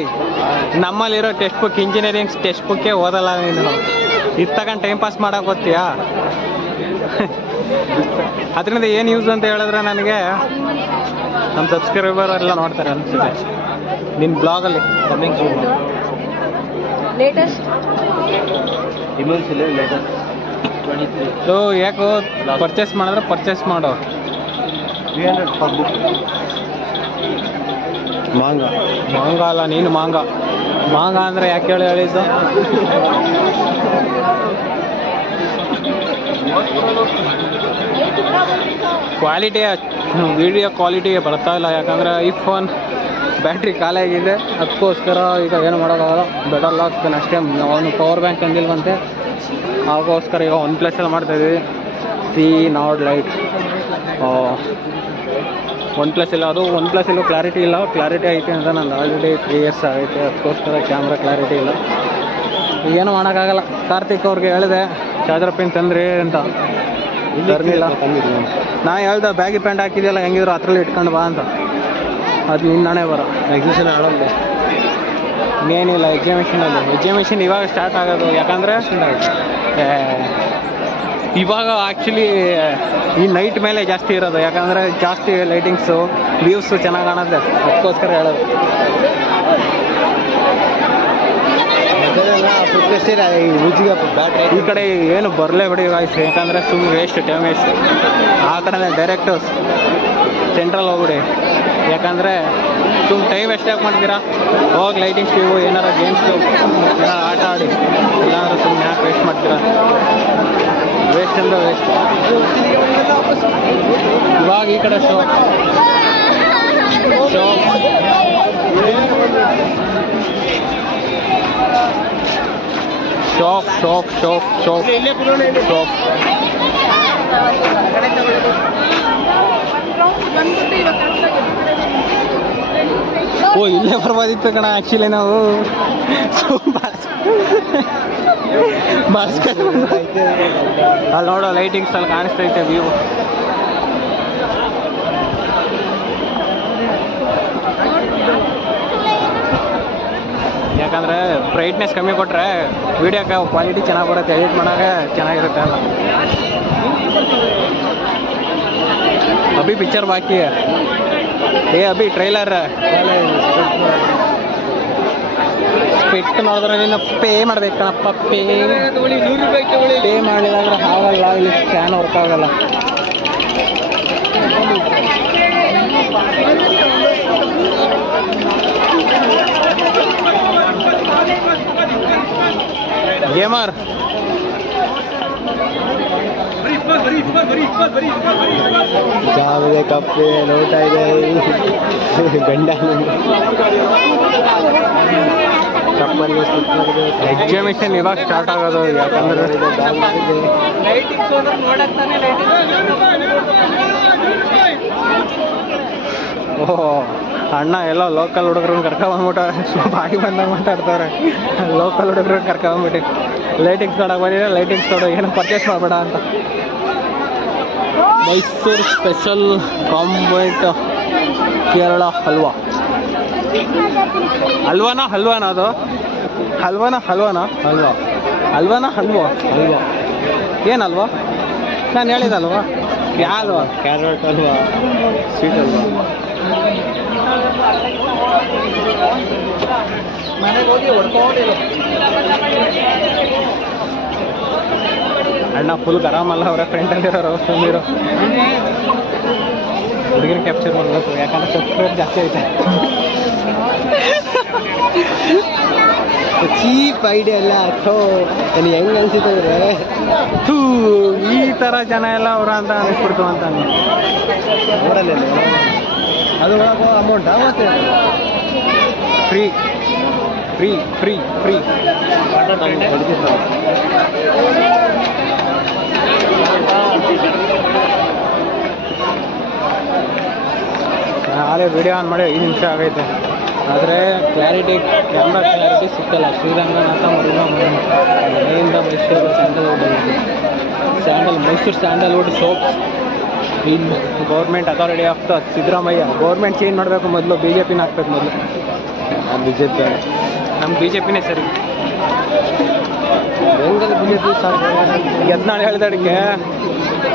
ನಮ್ಮಲ್ಲಿರೋ ಟೆಕ್ಸ್ಟ್ ಬುಕ್ ಇಂಜಿನಿಯರಿಂಗ್ ಟೆಕ್ಸ್ಟ್ ಬುಕ್ಕೇ ಓದಲ್ಲ ನೀನು. ಇದು ತಗೊಂಡು ಟೈಮ್ ಪಾಸ್ ಮಾಡೋಕೆ ಗೊತ್ತೀಯಾ? ಅದರಿಂದ ಏನು ಯೂಸ್ ಅಂತ ಹೇಳಿದ್ರೆ ನನಗೆ ನಮ್ಮ ಸಬ್ಸ್ಕ್ರೈಬರ್ ಎಲ್ಲ ನೋಡ್ತಾರೆ ಅನಿಸುತ್ತೆ ನಿನ್ನ ಬ್ಲಾಗಲ್ಲಿ. ಕಮ್ಮಿಂಗ್ ಸೂನ್ ಲೇಟೆಸ್ಟ್ ಸೊ ಯಾಕೋ ಪರ್ಚೇಸ್ ಮಾಡಿದ್ರೆ ಪರ್ಚೇಸ್ ಮಾಡೋ. 300 ಫಾರ್ ಬುಕ್. ಮಾಂಗ ಅಲ್ಲ, ನೀನು ಮಾಂಗ ಅಂದರೆ ಯಾಕೆ ಹೇಳಿದ್ದು? ಕ್ವಾಲಿಟಿ ವಿಡಿಯೋ ಕ್ವಾಲಿಟಿಗೆ ಬರ್ತಾ ಇಲ್ಲ, ಯಾಕಂದರೆ ಐಫೋನ್ ಬ್ಯಾಟ್ರಿ ಖಾಲಿಯಾಗಿದೆ. ಅದಕ್ಕೋಸ್ಕರ ಈಗ ಏನು ಮಾಡೋಕ್ಕಾಗಲ್ಲ, ಬೆಡಲ್ ಹಾಕ್ತಾನೆ ಅಷ್ಟೇ. ಅವನು ಪವರ್ ಬ್ಯಾಂಕ್ ತಂದಿಲ್ವಂತೆ, ಅದಕ್ಕೋಸ್ಕರ ಈಗ ಒನ್ ಪ್ಲಸಲ್ಲಿ ಮಾಡ್ತಾಯಿದ್ದೀವಿ. ನಾಡ್ ಲೈಟ್ OnePlus ಇಲ್ಲ, ಅದು OnePlus ಇಲ್ಲೂ ಕ್ಲಾರಿಟಿ ಇಲ್ಲ. ಕ್ಲಾರಿಟಿ ಐತೆ ಅಂತ ನಂದು ಆಲ್ರೆಡಿ 3 years ಆಗೈತೆ, ಅದಕ್ಕೋಸ್ಕರ ಕ್ಯಾಮ್ರಾ ಕ್ಲಾರಿಟಿ ಇಲ್ಲ. ಏನು ಮಾಡೋಕ್ಕಾಗಲ್ಲ. ಕಾರ್ತಿಕ್ ಅವ್ರಿಗೆ ಹೇಳಿದೆ ಚಾರ್ಜರ್ ಪಿನ್ ತಂದ್ರಿ ಅಂತ, ತರಲಿಲ್ಲ. ನಾ ಹೇಳ್ದೆ ಬ್ಯಾಗಿ ಪ್ಯಾಂಟ್ ಹಾಕಿದೆಯಲ್ಲ ಹೆಂಗಿದ್ರು ಹತ್ರಲ್ಲಿ ಇಟ್ಕೊಂಡು ಬಾ ಅಂತ. ಅದು ನಿನ್ನ ಹಣೆ ಬರೋ. ಎಕ್ಸಿಬಿಷನ್ ಆಡೋದು ಇನ್ನೇನಿಲ್ಲ. ಎಕ್ಸಿಬಿಷನ್ ಇವಾಗ ಸ್ಟಾರ್ಟ್ ಆಗೋದು, ಯಾಕಂದರೆ ಇವಾಗ ಆ್ಯಕ್ಚುಲಿ ಈ ನೈಟ್ ಮೇಲೆ ಜಾಸ್ತಿ ಇರೋದು, ಯಾಕಂದರೆ ಜಾಸ್ತಿ ಲೈಟಿಂಗ್ಸು ವ್ಯೂಸು ಚೆನ್ನಾಗಿ ಕಾಣುತ್ತೆ, ಅದಕ್ಕೋಸ್ಕರ ಹೇಳೋದು. ಈ ಕಡೆ ಏನು ಬರಲೇ ಬಿಡಿ ವಾಯ್ಸ್, ಯಾಕಂದರೆ ಸುಮ್ಮನೆ ವೇಸ್ಟ್, ಟೈಮ್ ವೇಸ್ಟ್. ಆ ಕಡೆ ಡೈರೆಕ್ಟು ಸೆಂಟ್ರಲ್ ಹೋಗ್ಬಿಡಿ, ಯಾಕಂದರೆ ಸುಮ್ಮನೆ ಟೈಮ್ ವೇಸ್ಟ್ ಯಾಕೆ ಮಾಡ್ತೀರಾ? ಹೋಗಿ ಲೈಟಿಂಗ್ಸ್ ಇವು ಏನಾರ ಗೇಮ್ಸು ಏನಾರು ಆಟ ಆಡಿ, ಇಲ್ಲಾಂದ್ರೆ ಸುಮ್ಮನೆ ಯಾಕೆ ವೇಸ್ಟ್ ಮಾಡ್ತೀರಾ? ವೇಸ್ಟ್ ಅಂದ್ರೆ ವೇಸ್ಟ್. ಇವಾಗ ಈ ಕಡೆ show shop shop shop shop shop ಓ ಇಲ್ಲೇ ಬರ್ಬೋದಿತ್ತು ಕಣ. ಆ್ಯಕ್ಚುಲಿ ನಾವು ಅಲ್ಲಿ ನೋಡೋ ಲೈಟಿಂಗ್ಸ್ ಅಲ್ಲಿ ಕಾಣಿಸ್ತೈತೆ ವ್ಯೂ. ಯಾಕಂದರೆ ಬ್ರೈಟ್ನೆಸ್ ಕಮ್ಮಿ ಕೊಟ್ಟರೆ ವೀಡಿಯೋಕ್ಕೆ ಕ್ವಾಲಿಟಿ ಚೆನ್ನಾಗಿ ಬರುತ್ತೆ, ಎಡಿಟ್ ಮಾಡೋಕೆ ಚೆನ್ನಾಗಿರುತ್ತೆ ಅಲ್ಲ. ಅಭಿ ಪಿಕ್ಚರ್ ಬಾಕಿ ಅಭಿ ಟ್ರೈಲರ್ ಸ್ಪೆಕ್ಟ್ ನೋಡಿದ್ರೆ ನೀನು ಪೇ ಮಾಡ್ಬೇಕು ಕಣಪ್ಪ. ಪೇ ಮಾಡಲಿಲ್ಲ ಅಂದ್ರೆ ಆಗಲ್ಲ, ಇಲ್ಲಿ ಸ್ಕ್ಯಾನ್ ವರ್ಕ್ ಆಗಲ್ಲ. ಗೇಮರ್ ಜಾವಿದೆ ಕಪ್ಪೆ ನೋಡ್ತಾ ಇದೆ ಗಂಡ ಕಪ್ಪಲ್ಲಿ ಎಕ್ಸಿಬಿಷನ್ ಇವಾಗ ಸ್ಟಾರ್ಟ್ ಆಗೋದು. ಯಾಕಂದ್ರೆ ಓಹೋ ಅಣ್ಣ ಎಲ್ಲ ಲೋಕಲ್ ಹುಡುಗರನ್ನ ಕರ್ಕೊಂಬಂದ್ಬಿಟ್ಟು ಬಾಯಿ ಬಂದಾಗ ಮಾತಾಡ್ತಾರೆ. ಲೋಕಲ್ ಹುಡುಗರನ್ನ ಕರ್ಕೊಂಬಂದ್ಬಿಟ್ಟು ಲೈಟಿಂಗ್ಸ್ ನೋಡೋಕೆ ಬಂದಿದೆ, ಲೈಟಿಂಗ್ಸ್ ನೋಡೋ ಏನು ಪರ್ಚೇಸ್ ಮಾಡಬೇಡ ಅಂತ. Mysuru special combat Kerala halwa. ಹಲ್ವಾನ ಅದು ಹಲ್ವಾ ಏನಲ್ವಾ? ನಾನು ಹೇಳಿದಲ್ವಾ ಯಾ ಅಲ್ವಾ? Carrot halwa, sweet halwa. ಅಣ್ಣ ಫುಲ್ ಗರಾಮಲ್ಲ, ಅವರ ಫ್ರೆಂಡಲ್ಲಿರೋರು ಸುಮ್ಮೀರು ಹುಡುಗಿನ ಕ್ಯಾಪ್ಚರ್ ಮಾಡಬೇಕು. ಯಾಕಂದ್ರೆ ಸಬ್ಸ್ಕ್ರೈಬ್ ಜಾಸ್ತಿ ಐತೆ. ಚೀಪ್ ಐಡಿಯಾ ಎಲ್ಲ ಅಥೋ ನನಗೆ ಹೆಂಗೆ ಅನ್ಸಿತ್ತಂದ್ರೆ ಈ ಥರ ಜನ ಎಲ್ಲ ಅವರ ಅಂತ ಅನಿಸ್ಬಿಡ್ತು ಅಂತ. ನೋಡಲ್ಲ ಅದು ಒಳಗೆ ಅಮೌಂಟಾ ಮತ್ತೆ ಫ್ರೀ ಫ್ರೀ ಫ್ರೀ ಫ್ರೀ ನಾಳೆ ವಿಡಿಯೋ ಆನ್ ಮಾಡಿ 5 ನಿಮಿಷ ಆಗೈತೆ, ಆದರೆ ಕ್ಲಾರಿಟಿ ಕ್ಯಾಮ್ರಾ ಕ್ಲಾರಿಟಿ ಸಿಕ್ಕಲ್ಲ. ಶ್ರೀರಂಗನಾಥ ಮೈಯಿಂದ Mysore Mysore sandalwood soap in government authority of the Siddaramaiah. Government change ಮಾಡಬೇಕು ಮೊದಲು, BJPನ ಹಾಕ್ಬೇಕು ಮೊದಲು. ನಮ್ಮ BJPನೇ ಸರಿ. ಬೆಂಗಲ್ BJP ಯತ್ನಾಳ್ ಹೇಳ್ದಡಿಕೆ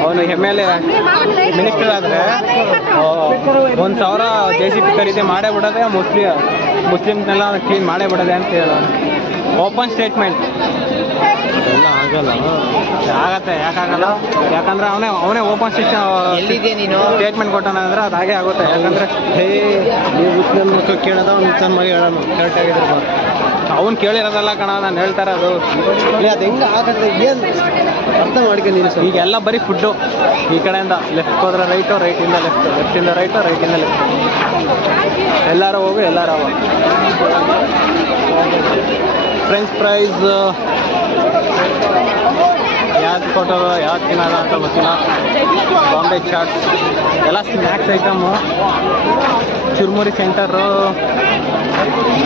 ಅವನು MLA ಮಿನಿಸ್ಟರ್ ಆದರೆ 1,000 JCB ಖರೀದಿ ಮಾಡೇ ಬಿಡೋದೆ, ಮುಸ್ಲಿಮ್ನೆಲ್ಲ ಕ್ಲೀನ್ ಮಾಡೇ ಬಿಡೋದೆ ಅಂತ ಹೇಳೋನು. ಓಪನ್ ಸ್ಟೇಟ್ಮೆಂಟ್ ಎಲ್ಲ ಆಗಲ್ಲ. ಆಗತ್ತೆ, ಯಾಕಾಗಲ್ಲ? ಯಾಕಂದ್ರೆ ಅವನೇ ಓಪನ್ ಸ್ಟೇಟ್ಮೆಂಟ್ ಕೊಟ್ಟಾನ ಅಂದ್ರೆ ಅದು ಹಾಗೆ ಆಗುತ್ತೆ. ಯಾಕಂದ್ರೆ ನೀವು ಮುಸ್ಲಿಂ ಮಕ್ಕಳು ಕೇಳೋದ ಅವ್ನು ಚೆನ್ನಾಗಿ ಹೇಳೋಣ ಕರೆಕ್ಟಾಗಿದ್ರು. ಅವ್ನು ಕೇಳಿರೋದಲ್ಲ ಕಣ, ನಾನು ಹೇಳ್ತಾರೆ ಅದು. ಅದು ಹೆಂಗೆ ಆಗತ್ತೆ ಏನು ಅರ್ಥ ಮಾಡ್ಕೊಂಡು ನೀನು ಸ್ವಲ್ಪ. ಈಗೆಲ್ಲ ಬರೀ ಫುಡ್ಡು. ಈ ಕಡೆಯಿಂದ ಲೆಫ್ಟ್ ಹೋದ್ರೆ ರೈಟು, ರೈಟಿಂದ ಲೆಫ್ಟ್, ಲೆಫ್ಟಿಂದ ರೈಟು, ರೈಟಿಂದ ಲೆಫ್ಟ್. ಎಲ್ಲರೂ ಹೋಗು, ಎಲ್ಲರೂ ಅವ. ಫ್ರೆಂಚ್ ಫ್ರೈಸ್ ಯಾವ್ದು ಕೊಟ್ಟರು, ಯಾವ್ದು ತಿನ್ನೋದ ಅಂತ ಗೊತ್ತಿಲ್ಲ. ಬಾಂಬೆ ಚಾಟ್ಸ್ ಎಲ್ಲ snacks item. Churmuri centre,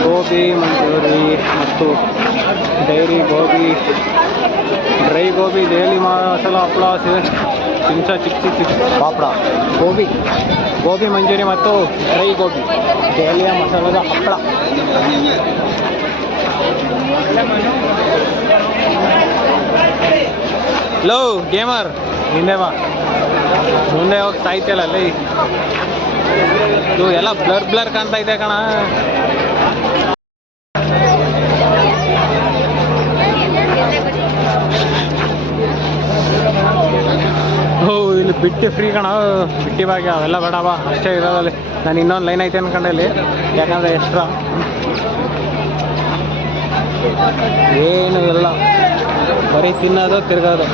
gobi manchuri ಮತ್ತು ಡೈರಿ ಗೋಬಿ, ಡ್ರೈ ಗೋಬಿ, ದೆಹಲಿ ಮಸಾಲ ಹಪ್ಪಳ, ಚಿಂಚ ಚಿಕ್ಕ ಪಾಪಡ, ಗೋಬಿ ಮಂಚೂರಿ ಮತ್ತು ಡ್ರೈ ಗೋಬಿ, ದೆಹಲಿಯ ಮಸಾಲದ ಹಪ್ಪಳ. ಲೋ ಗೇಮರ್ ಹಿಂದೆ ಬಾ, ಮುಂದೆ ಹೋಗಿ ಸಾಯ್ತಿಲ್ಲ ಅಲ್ಲಿ. ಇದು ಎಲ್ಲ ಬ್ಲರ್ ಕಾಣ್ತಾ ಇದೆ ಕಣ. ಇಲ್ಲಿ ಬಿಟ್ಟು ಫ್ರೀ ಕಣ, ಬಿಟ್ಟಿ ಬಾಗಿ ಅವೆಲ್ಲ ಬೇಡ ಬಾ, ಅಷ್ಟೇ ಇರೋದಲ್ಲಿ. ನಾನು ಇನ್ನೊಂದು ಲೈನ್ ಐತೆ ಅನ್ಕೊಂಡೆ ಇಲ್ಲಿ, ಯಾಕಂದರೆ ಎಕ್ಸ್ಟ್ರಾ ಏನು ಇಲ್ಲ, ಬರೀ ತಿನ್ನೋದು ತಿರ್ಗೋದು.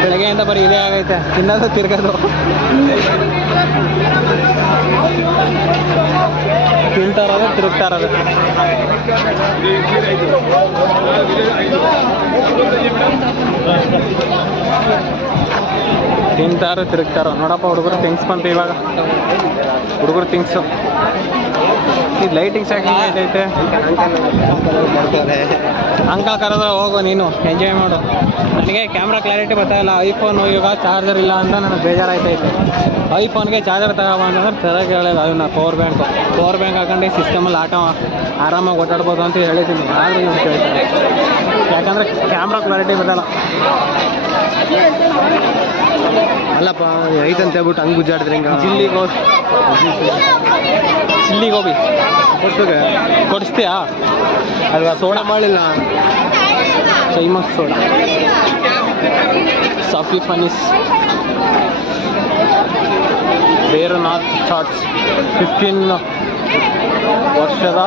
ಬೆಳಗ್ಗೆಯಿಂದ ಬರೀ ಇದೇ ಆಗೈತೆ, ತಿನ್ನೋದು ತಿರ್ಗೋದು. ತಿಂತಾ ಇರೋದು ತಿರುಗ್ತಾ ಇರೋದು. ತಿಂತಾರೋ ತಿರುಗ್ತಾರೋ. ನೋಡಪ್ಪ ಹುಡುಗರು ಥಿಂಗ್ಸ್ ಬಂತು ಇವಾಗ, ಹುಡುಗರು ಥಿಂಗ್ಸು ಇದು ಲೈಟಿಂಗ್ ಸೆಟ್ಟಿಂಗ್ ಐತೈತೆ. ಅಂಕಲ್ ಕರೆದ್ರೆ ಹೋಗು ನೀನು ಎಂಜಾಯ್ ಮಾಡು. ನನಗೆ ಕ್ಯಾಮ್ರಾ ಕ್ಲಾರಿಟಿ ಬರ್ತಾಯಿಲ್ಲ. ಐಫೋನು ಇವಾಗ ಚಾರ್ಜರ್ ಇಲ್ಲ ಅಂತ ನನಗೆ ಬೇಜಾರಾಯ್ತೈತೆ. ಐಫೋನ್ಗೆ ಚಾರ್ಜರ್ ತಗೋಬ ಅಂತಂದ್ರೆ ಸರಿಯಾಗಿ ಹೇಳೋದು ಅದನ್ನು ಪವರ್ ಬ್ಯಾಂಕ್ ಹಾಕೊಂಡು ಸಿಸ್ಟಮಲ್ಲಿ ಆರಾಮಾಗಿ ಓಡಾಡ್ಬೋದು ಅಂತ ಹೇಳಿದ್ದೀನಿ. ಆದರೂ ನೀವು ಕೇಳ್ತಾರೆ ಯಾಕಂದರೆ ಕ್ಯಾಮ್ರಾ ಕ್ಲಾರಿಟಿ ಬರಲ್ಲ. ಅಲ್ಲಪ್ಪ ಐತಂತ ಹೇಳ್ಬಿಟ್ಟು ಹಂಗೆ ಗುಜ್ಜಾಡಿದ್ರೆ ಹಿಂಗೆ ಚಿಲ್ಲಿ ಗೋಬಿ ಕೊಡಿಸ್ತೀಯಾ ಅಲ್ವಾ? ಸೋಡಾ ಮಾಡಿಲ್ಲ, ಫೇಮಸ್ ಸೋಡಾ ಸಾಫಿ ಫನೀಸ್ ಬೇರುನಾಥ್ ಚಾಟ್ಸ್ 15 ವರ್ಷದ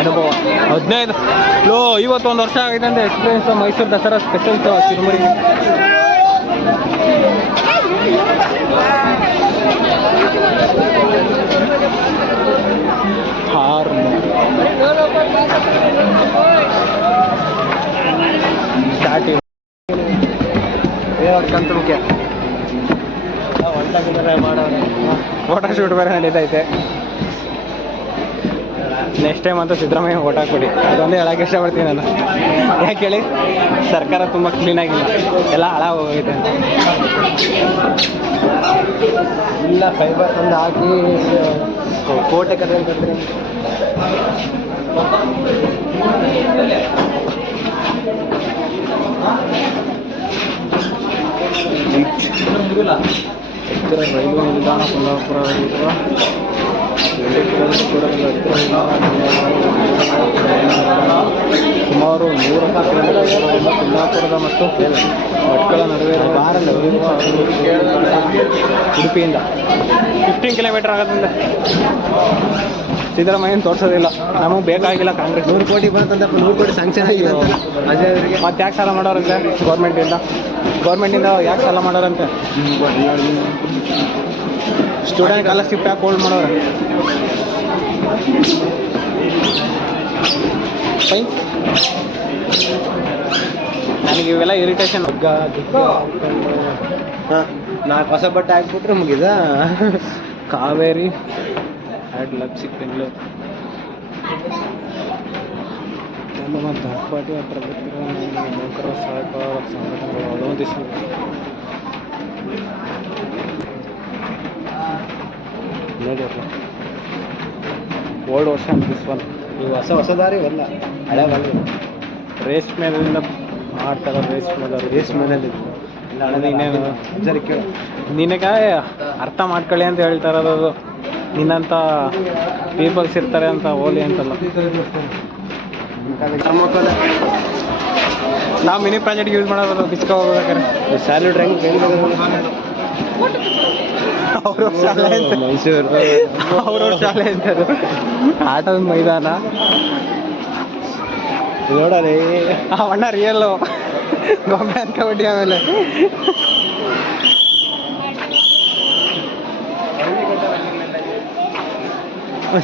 ಅನುಭವ. 15 51 ವರ್ಷ ಆಗಿದೆ ಅಂತ experience. Mysuru Dasara special churumuri. Start ಕಂತು ಮುಖ್ಯ. ಮಾಡೋಣ ಫೋಟೋ ಶೂಟ್ ಬೇರೆ ನಡೀತೈತೆ. ನೆಕ್ಸ್ಟ್ ಟೈಮ್ ಅಂತೂ ಸಿದ್ದರಾಮಯ್ಯ ಓಟ್ ಹಾಕ್ಬಿಡಿ. ಅದೊಂದೇ ಹೇಳೋಕ್ಕೆ ಇಷ್ಟಪಡ್ತೀನಿ ನಾನು. ಯಾಕೆ ಹೇಳಿ, ಸರ್ಕಾರ ತುಂಬ ಕ್ಲೀನಾಗಿಲ್ಲ, ಎಲ್ಲ ಹಾಳಾಗೋಗೈತೆ. ಇಲ್ಲ ಫೈಬರ್ ತಂದು ಹಾಕಿ ಕೋಟೆ ಕಟ್ರಿ ರೈಲ್ವೆ ನಿಲ್ದಾಣ ಕುಂದಾಪುರ ಸುಮಾರು 100 ಕಿಲೋಮೀಟರ್ ಕುಂದಾಪುರದ ಮತ್ತು ಭಟ್ಕಳ ನಡುವೆ ಉಡುಪಿಯಿಂದ 15 ಕಿಲೋಮೀಟರ್ ಆಗೋದ್ರಿಂದ ಸಿದ್ದರಾಮಯ್ಯನ ತೋರಿಸೋದಿಲ್ಲ. ನಮಗೆ ಬೇಕಾಗಿಲ್ಲ ಕಾಂಗ್ರೆಸ್. 100 ಕೋಟಿ ಬರುತ್ತಂತ, 100 ಕೋಟಿ ಸ್ಯಾಂಕ್ಷನ್ ಆಗಿದೆ ಅಜಯ್ ಅವರಿಗೆ. ಮತ್ತೆ ಯಾಕೆ ಸಾಲ ಮಾಡೋರಂತೆ ಗೌರ್ಮೆಂಟಿಂದ ಯಾಕೆ ಸಾಲ ಮಾಡೋರಂತೆ? ಸ್ಟೂಡೆಂಟ್ ಸ್ಕಾಲರ್ಶಿಪ್ ಯಾಕೆ ಹೋಲ್ಡ್ ಮಾಡೋರು? ಫೈನ್. ನನಗೆ ಇವೆಲ್ಲ ಇರಿಟೇಷನ್. ಹಾಂ, 4 ಹೊಸ ಬಟ್ಟೆ ಹಾಕ್ಬಿಟ್ರೆ ಮುಗಿದ. ಕಾವೇರಿ ಆ್ಯಡ್ ಲಪ್ಸಿಕ್ ಬೆಂಗಳೂರು ಧರ್ಪಾಟಿ ಪ್ರಗತಿಗಳ ನೌಕರರ ಸಹಕಾರ ಸಂಘಟನೆಗಳು ಅನುಮೋದಿಸಿ ನೋಡಿರಲ್ಲ. ಓಲ್ಡ್ ವರ್ಷ ಅನ್ಪಿಸ್ವಲ್ಲ. ಇವು ಹೊಸದಾರಿ ಇವೆಲ್ಲ ಹಳೆ ಬಂದು ರೇಷ್ಮೆದಿಂದ ಮಾಡ್ತಾರೆ. ರೇಷ್ಮೆನಲ್ಲಿ ಇನ್ನೇನು ಸರಿ ಕೇಳು. ನಿನಗೆ ಅರ್ಥ ಮಾಡ್ಕೊಳ್ಳಿ ಅಂತ ಹೇಳ್ತಾ ಇರೋದು. ಅದು ನಿನ್ನಂಥ ಪೀಪಲ್ಸ್ ಇರ್ತಾರೆ ಅಂತ ಹೋಲಿ ಅಂತಲ್ಲ. ನಾವು ಮಿನಿ ಪ್ರಾಜೆಕ್ಟ್ಗೆ ಯೂಸ್ ಮಾಡೋದು ಬಿಚ್ಕೊ ಹೋಗ್ಬೇಕಾರೆ. ಸ್ಯಾಲ್ಯೂಟ್ ರ್ಯಾಂಕ್ ಅವ್ರವ್ರ ಶಾಲೆ ಅಂತ, ಮೈಸೂರು ಅವ್ರವ್ರ ಶಾಲೆ ಅಂತದು ಆಟದ ಮೈದಾನ. ನೋಡರಿ ಆ ಅಣ್ಣ ರಿಯಲ್ಲು ಗೊಂಬೆ ಅನ್ಕೊಬಿಟ್ಟು ಆಮೇಲೆ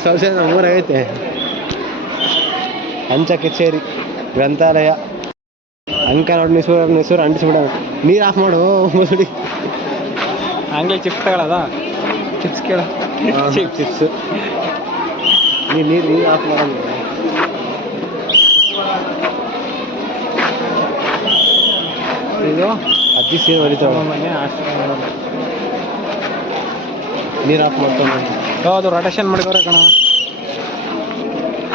ಸಂಸ್ಥೆ ನಮ್ಮೂರಾಗೈತೆ. ಅಂಚ ಕಚೇರಿ, ಗ್ರಂಥಾಲಯ, ಅಂಕ ನೋಡಿ ನಿಸೂರು ಅಂಟಿಸ್ಬಿಡೋಣ. ನೀರು ಆಫ್ ಮಾಡು ಮುಸುಡಿ. ಹಂಗೆ ಚಿಪ್ಸ್ ತಗೊಳ್ಳೋದ? ಚಿಪ್ಸ್ ಕೇಳ. ಚಿಪ್ಸ್ ನೀರು ಆಫ್ ಮಾಡೋಣ. ಇದು ಅಜ್ಜಿ ಸೀರೆ ಹೊಡಿತಾವ. ಮನೆ ಆಶ್ರಮ ಮಾಡೋದು. ನೀರು ಆಫ್ ಮಾಡ್ಕೊಂಡು ಹೌದು, ರೊಟೇಷನ್ ಮಾಡಿದವ್ರೆ ಕಣ.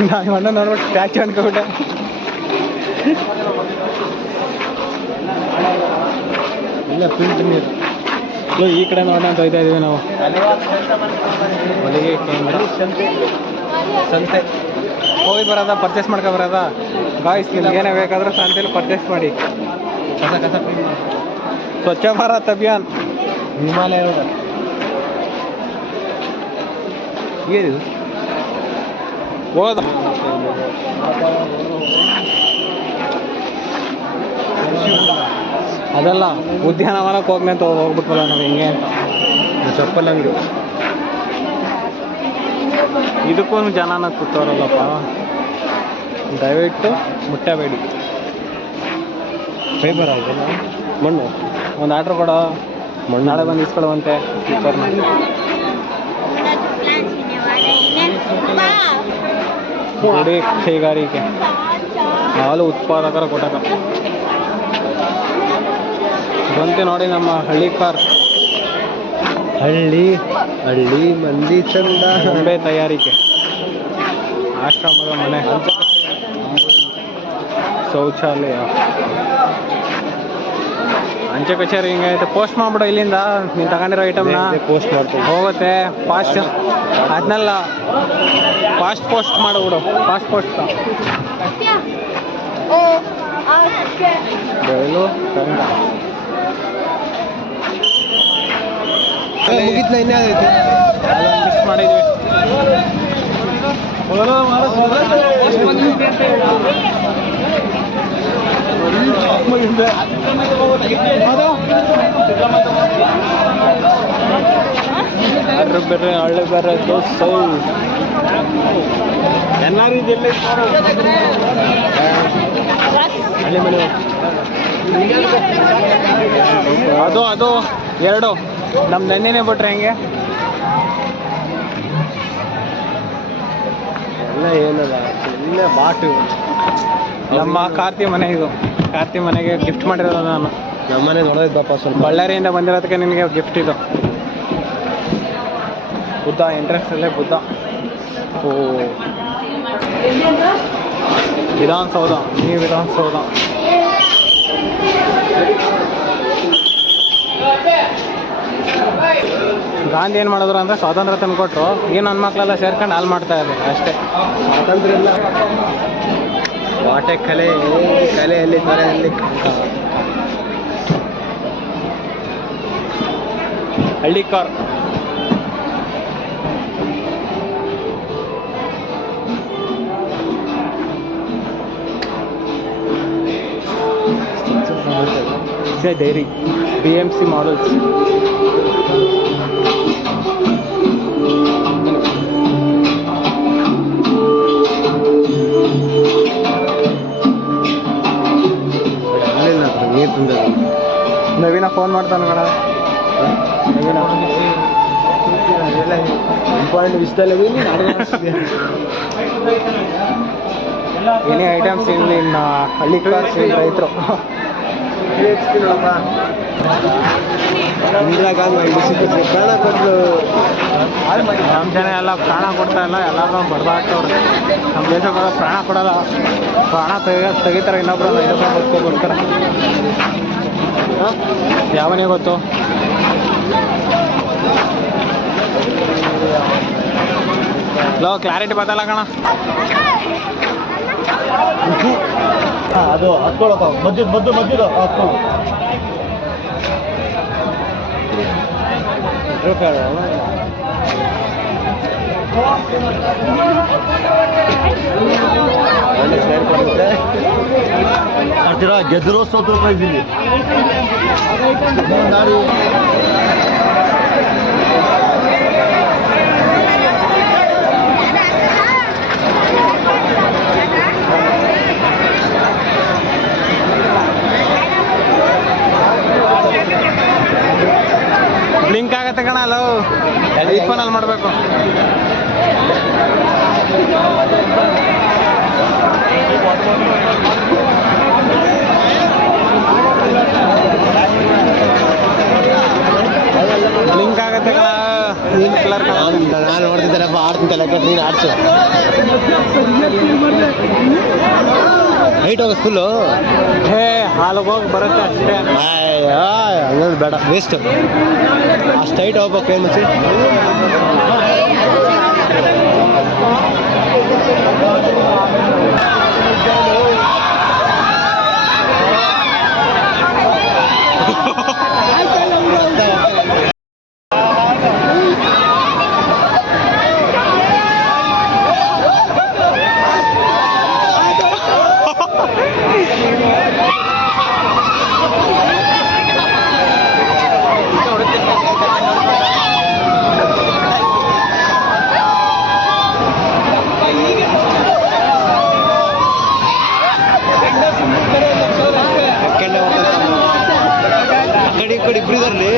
ನಾನು ಅಣ್ಣ ನೋಡ್ಬಿಟ್ಟು ಸ್ಟ್ಯಾಚು ಅನ್ಕೊಬಿಟ್ಟೆ. ಇಲ್ಲ ಫಿಲ್ಟರ್ ನೀರು. ಈ ಕಡೆ ನೋಡೋಣ ಅಂತ ಹೋಗ್ತಾ ಇದೀವಿ ನಾವು. ಹೊಲಿಗೆ ಕೇಂದ್ರ ಸಂತೆ ಹೋಗಿ ಬರೋದ, ಪರ್ಚೇಸ್ ಮಾಡ್ಕೊ ಬರೋದ. ಗಾಯ್ಸ್, ನಿಮ್ಗೆ ಏನೇ ಬೇಕಾದರೂ ಸಂತೆಯಲ್ಲಿ ಪರ್ಚೇಸ್ ಮಾಡಿ. ಕಸ ಸ್ವಚ್ಛ ಭಾರತ್ ಅಭಿಯಾನ್. ಹಿಮಾಲಯ ರೋಡ ಏನಿದು? ಹೋದ ಅದೆಲ್ಲ ಉದ್ಯಾನವನಕ್ಕೆ ಹೋಗ್ನೆ ಅಂತ ಹೋಗ್ಬಿಟ್ವಲ್ಲ ನಾವು. ಹಿಂಗೆ ಚಪ್ಪಲ್ ಅಂಗಡಿ. ಇದಕ್ಕೂ ಜನನ ಕೂತವ್ರಲ್ಲಪ್ಪ. ದಯವಿಟ್ಟು ಮುಟ್ಟಬೇಡಿ. ಫೈಬರ್ ಆಗಿಲ್ಲ, ಮಣ್ಣು. ಒಂದು ಆರ್ಡ್ರ್ ಕೊಡೋ, ನಾಳೆ ಬಂದು ಇಸ್ಕೊಳ್ಳುವಂತೆ. ಗುಡಿ ಕೈಗಾರಿಕೆ ಹಾಲು ಉತ್ಪಾದಕರ ಘಟಕ ಬಂತೆ ನೋಡಿ ನಮ್ಮ ಹಳ್ಳಿ ಕಾರ್. ಹಳ್ಳಿ ಹಳ್ಳಿ ಮಂದಿ ಚಂದ. ಬೊಂಬೆ ತಯಾರಿಕೆ, ಆಶ್ರಮದ ಮನೆ, ಶೌಚಾಲಯ, ಅಂಚೆ ಕಚೇರಿ. ಹಿಂಗೈತೆ ಪೋಸ್ಟ್ ಮಾಡ್ಬಿಡು ಇಲ್ಲಿಂದ ನೀನು ತಗೊಂಡಿರೋ ಐಟಮ್ನ. ಪೋಸ್ಟ್ ಮಾಡ್ತೀನಿ ಹೋಗುತ್ತೆ ಫಾಸ್ಟ್. ಅದನ್ನೆಲ್ಲ ಫಾಸ್ಟ್ ಪೋಸ್ಟ್ ಮಾಡಿಬಿಡು. ಫಾಸ್ಟ್ ಪೋಸ್ಟ್ ಬಯಲು ಕಂಡ ಮುಗಿತ್ಲ ಇನ್ಯಾವ್ದೈತಿ ಅಲ್ಲೊಂದು ಮಿಸ್ ಮಾಡಿದ್ವಿ. ಬೇರೆ ಹಳ್ಳಿ ಬೇರೆ ದೋಸೆ ಎಲ್ಲರೂ ಇದೆಲ್ಲ ಹಳ್ಳಿ ಮನೆ. ಅದು ಎರಡು ನಮ್ಮ ನೆನ್ನೆನೇ ಬಿಟ್ರೆ ಹೆಂಗೆ ಎಲ್ಲ ಏನಲ್ಲ ಸುಮ್ಮನೆ ಬಾಟು. ನಮ್ಮ ಕಾರ್ತಿ ಮನೆ ಇದು. ಕಾರ್ತಿ ಮನೆಗೆ ಗಿಫ್ಟ್ ಮಾಡಿರೋದು ನಾನು. ನಮ್ಮನೆ ನೋಡೋದಪ್ಪ ಸ್ವಲ್ಪ. ಬಳ್ಳಾರಿಯಿಂದ ಬಂದಿರೋದಕ್ಕೆ ನಿನಗೆ ಗಿಫ್ಟ್ ಇದು. ಬುದ್ಧ ಎಂಟ್ರೆನ್ಸಲ್ಲೇ ಬುದ್ಧ. ಓ ವಿಧಾನಸೌಧ, ಈ ವಿಧಾನಸೌಧ. ಗಾಂಧಿ ಏನು ಮಾಡಿದ್ರು ಅಂದರೆ ಸ್ವಾತಂತ್ರ್ಯ ತಂದುಕೊಟ್ರು. ಏನು ನನ್ನ ಮಕ್ಕಳೆಲ್ಲ ಸೇರ್ಕೊಂಡು ಹಾಲು ಮಾಡ್ತಾ ಇದ್ದಾರೆ ಅಷ್ಟೇ. ಸ್ವಾತಂತ್ರ್ಯ ಇಲ್ಲ, ವಾಟೆ ಕಲೆಯಲ್ಲಿ ತೊರೆಯಲ್ಲಿ ಹಳ್ಳಿ ಕಾರ್. Dairy BMC models. ನೀರು ತಂದ. ನವೀನ ಫೋನ್ ಮಾಡ್ತಾನೆ ಕಣ. ನವೀನ ಇಂಪಾರ್ಟೆಂಟ್ ವಿಷಯದಲ್ಲಿ ಏನೇ ಐಟಮ್ಸ್ ಇಲ್ಲಿ ಹಳ್ಳಿ ಕಾರ್ಸ್ ರೈತರು. ನೋಡಪ್ಪ, ಇಂದಿರಾ ಗಾಂಧಿ ಪ್ರಾಣ ಕೊಟ್ಟರು. ನಮ್ಮ ಜನ ಎಲ್ಲ ಪ್ರಾಣ ಕೊಡ್ತಾ ಇಲ್ಲ, ಎಲ್ಲರೂ ಬಡ್ದಾಕ್ತವ್ರೆ. ನಮ್ಮ ದೇಶಕ್ಕೆ ಪ್ರಾಣ ಕೊಡಲ್ಲ, ಪ್ರಾಣ ತೆಗಿತಾರೆ ಇನ್ನೊಬ್ರು ಬದುಕೋಗೋಸ್ಕರ. ಯಾವನೇ ಗೊತ್ತು. ಲೋ ಕ್ಲಾರಿಟಿ ಬತ್ತಲ್ಲ ಕಣ. ಅದು ಹತ್ಕೊಳಪ್ಪ, ಮಧ್ಯದ ಹತ್ಕೊಳ್ಳು. ಅರ್ಜುನ ಗೆದ್ದಿರೋ ಸೋತು ಇದ್ದೀನಿ. ಬ್ಲಿಂಕ್ ಆಗತ್ತೆ ಕಣ. ಅಲ್ಲ ಐಫೋನಲ್ಲಿ ಮಾಡಬೇಕು. ಬ್ಲಿಂಕ್ ಆಗತ್ತೆ ಕಣ. ನೀನು ಕಲರ್ ಕಣ. ನಾನು ನೋಡ್ತಿದ್ದಾರಪ್ಪ, ಆಡ್ತಿದ್ದಲ್ಲ ನೀನು ಆಡ್ಸು. ಹೈಟ್ ಹೋಗ ಫುಲ್ಲು. ಹೇ ಹಾಲಿಗೆ ಹೋಗಿ ಬರುತ್ತೆ ಅಷ್ಟೇ. ಹಂಗಂದ್ರೆ ಬೇಡ, ವೇಸ್ಟ್. ಅಷ್ಟು ಹೈಟ್ ಹೋಗ್ಬೇಕು. ಏನು ಮಚ್ಚಿ ಕಡೆ ಇಬ್ಬರು ಇದ್ರಲ್ಲಿ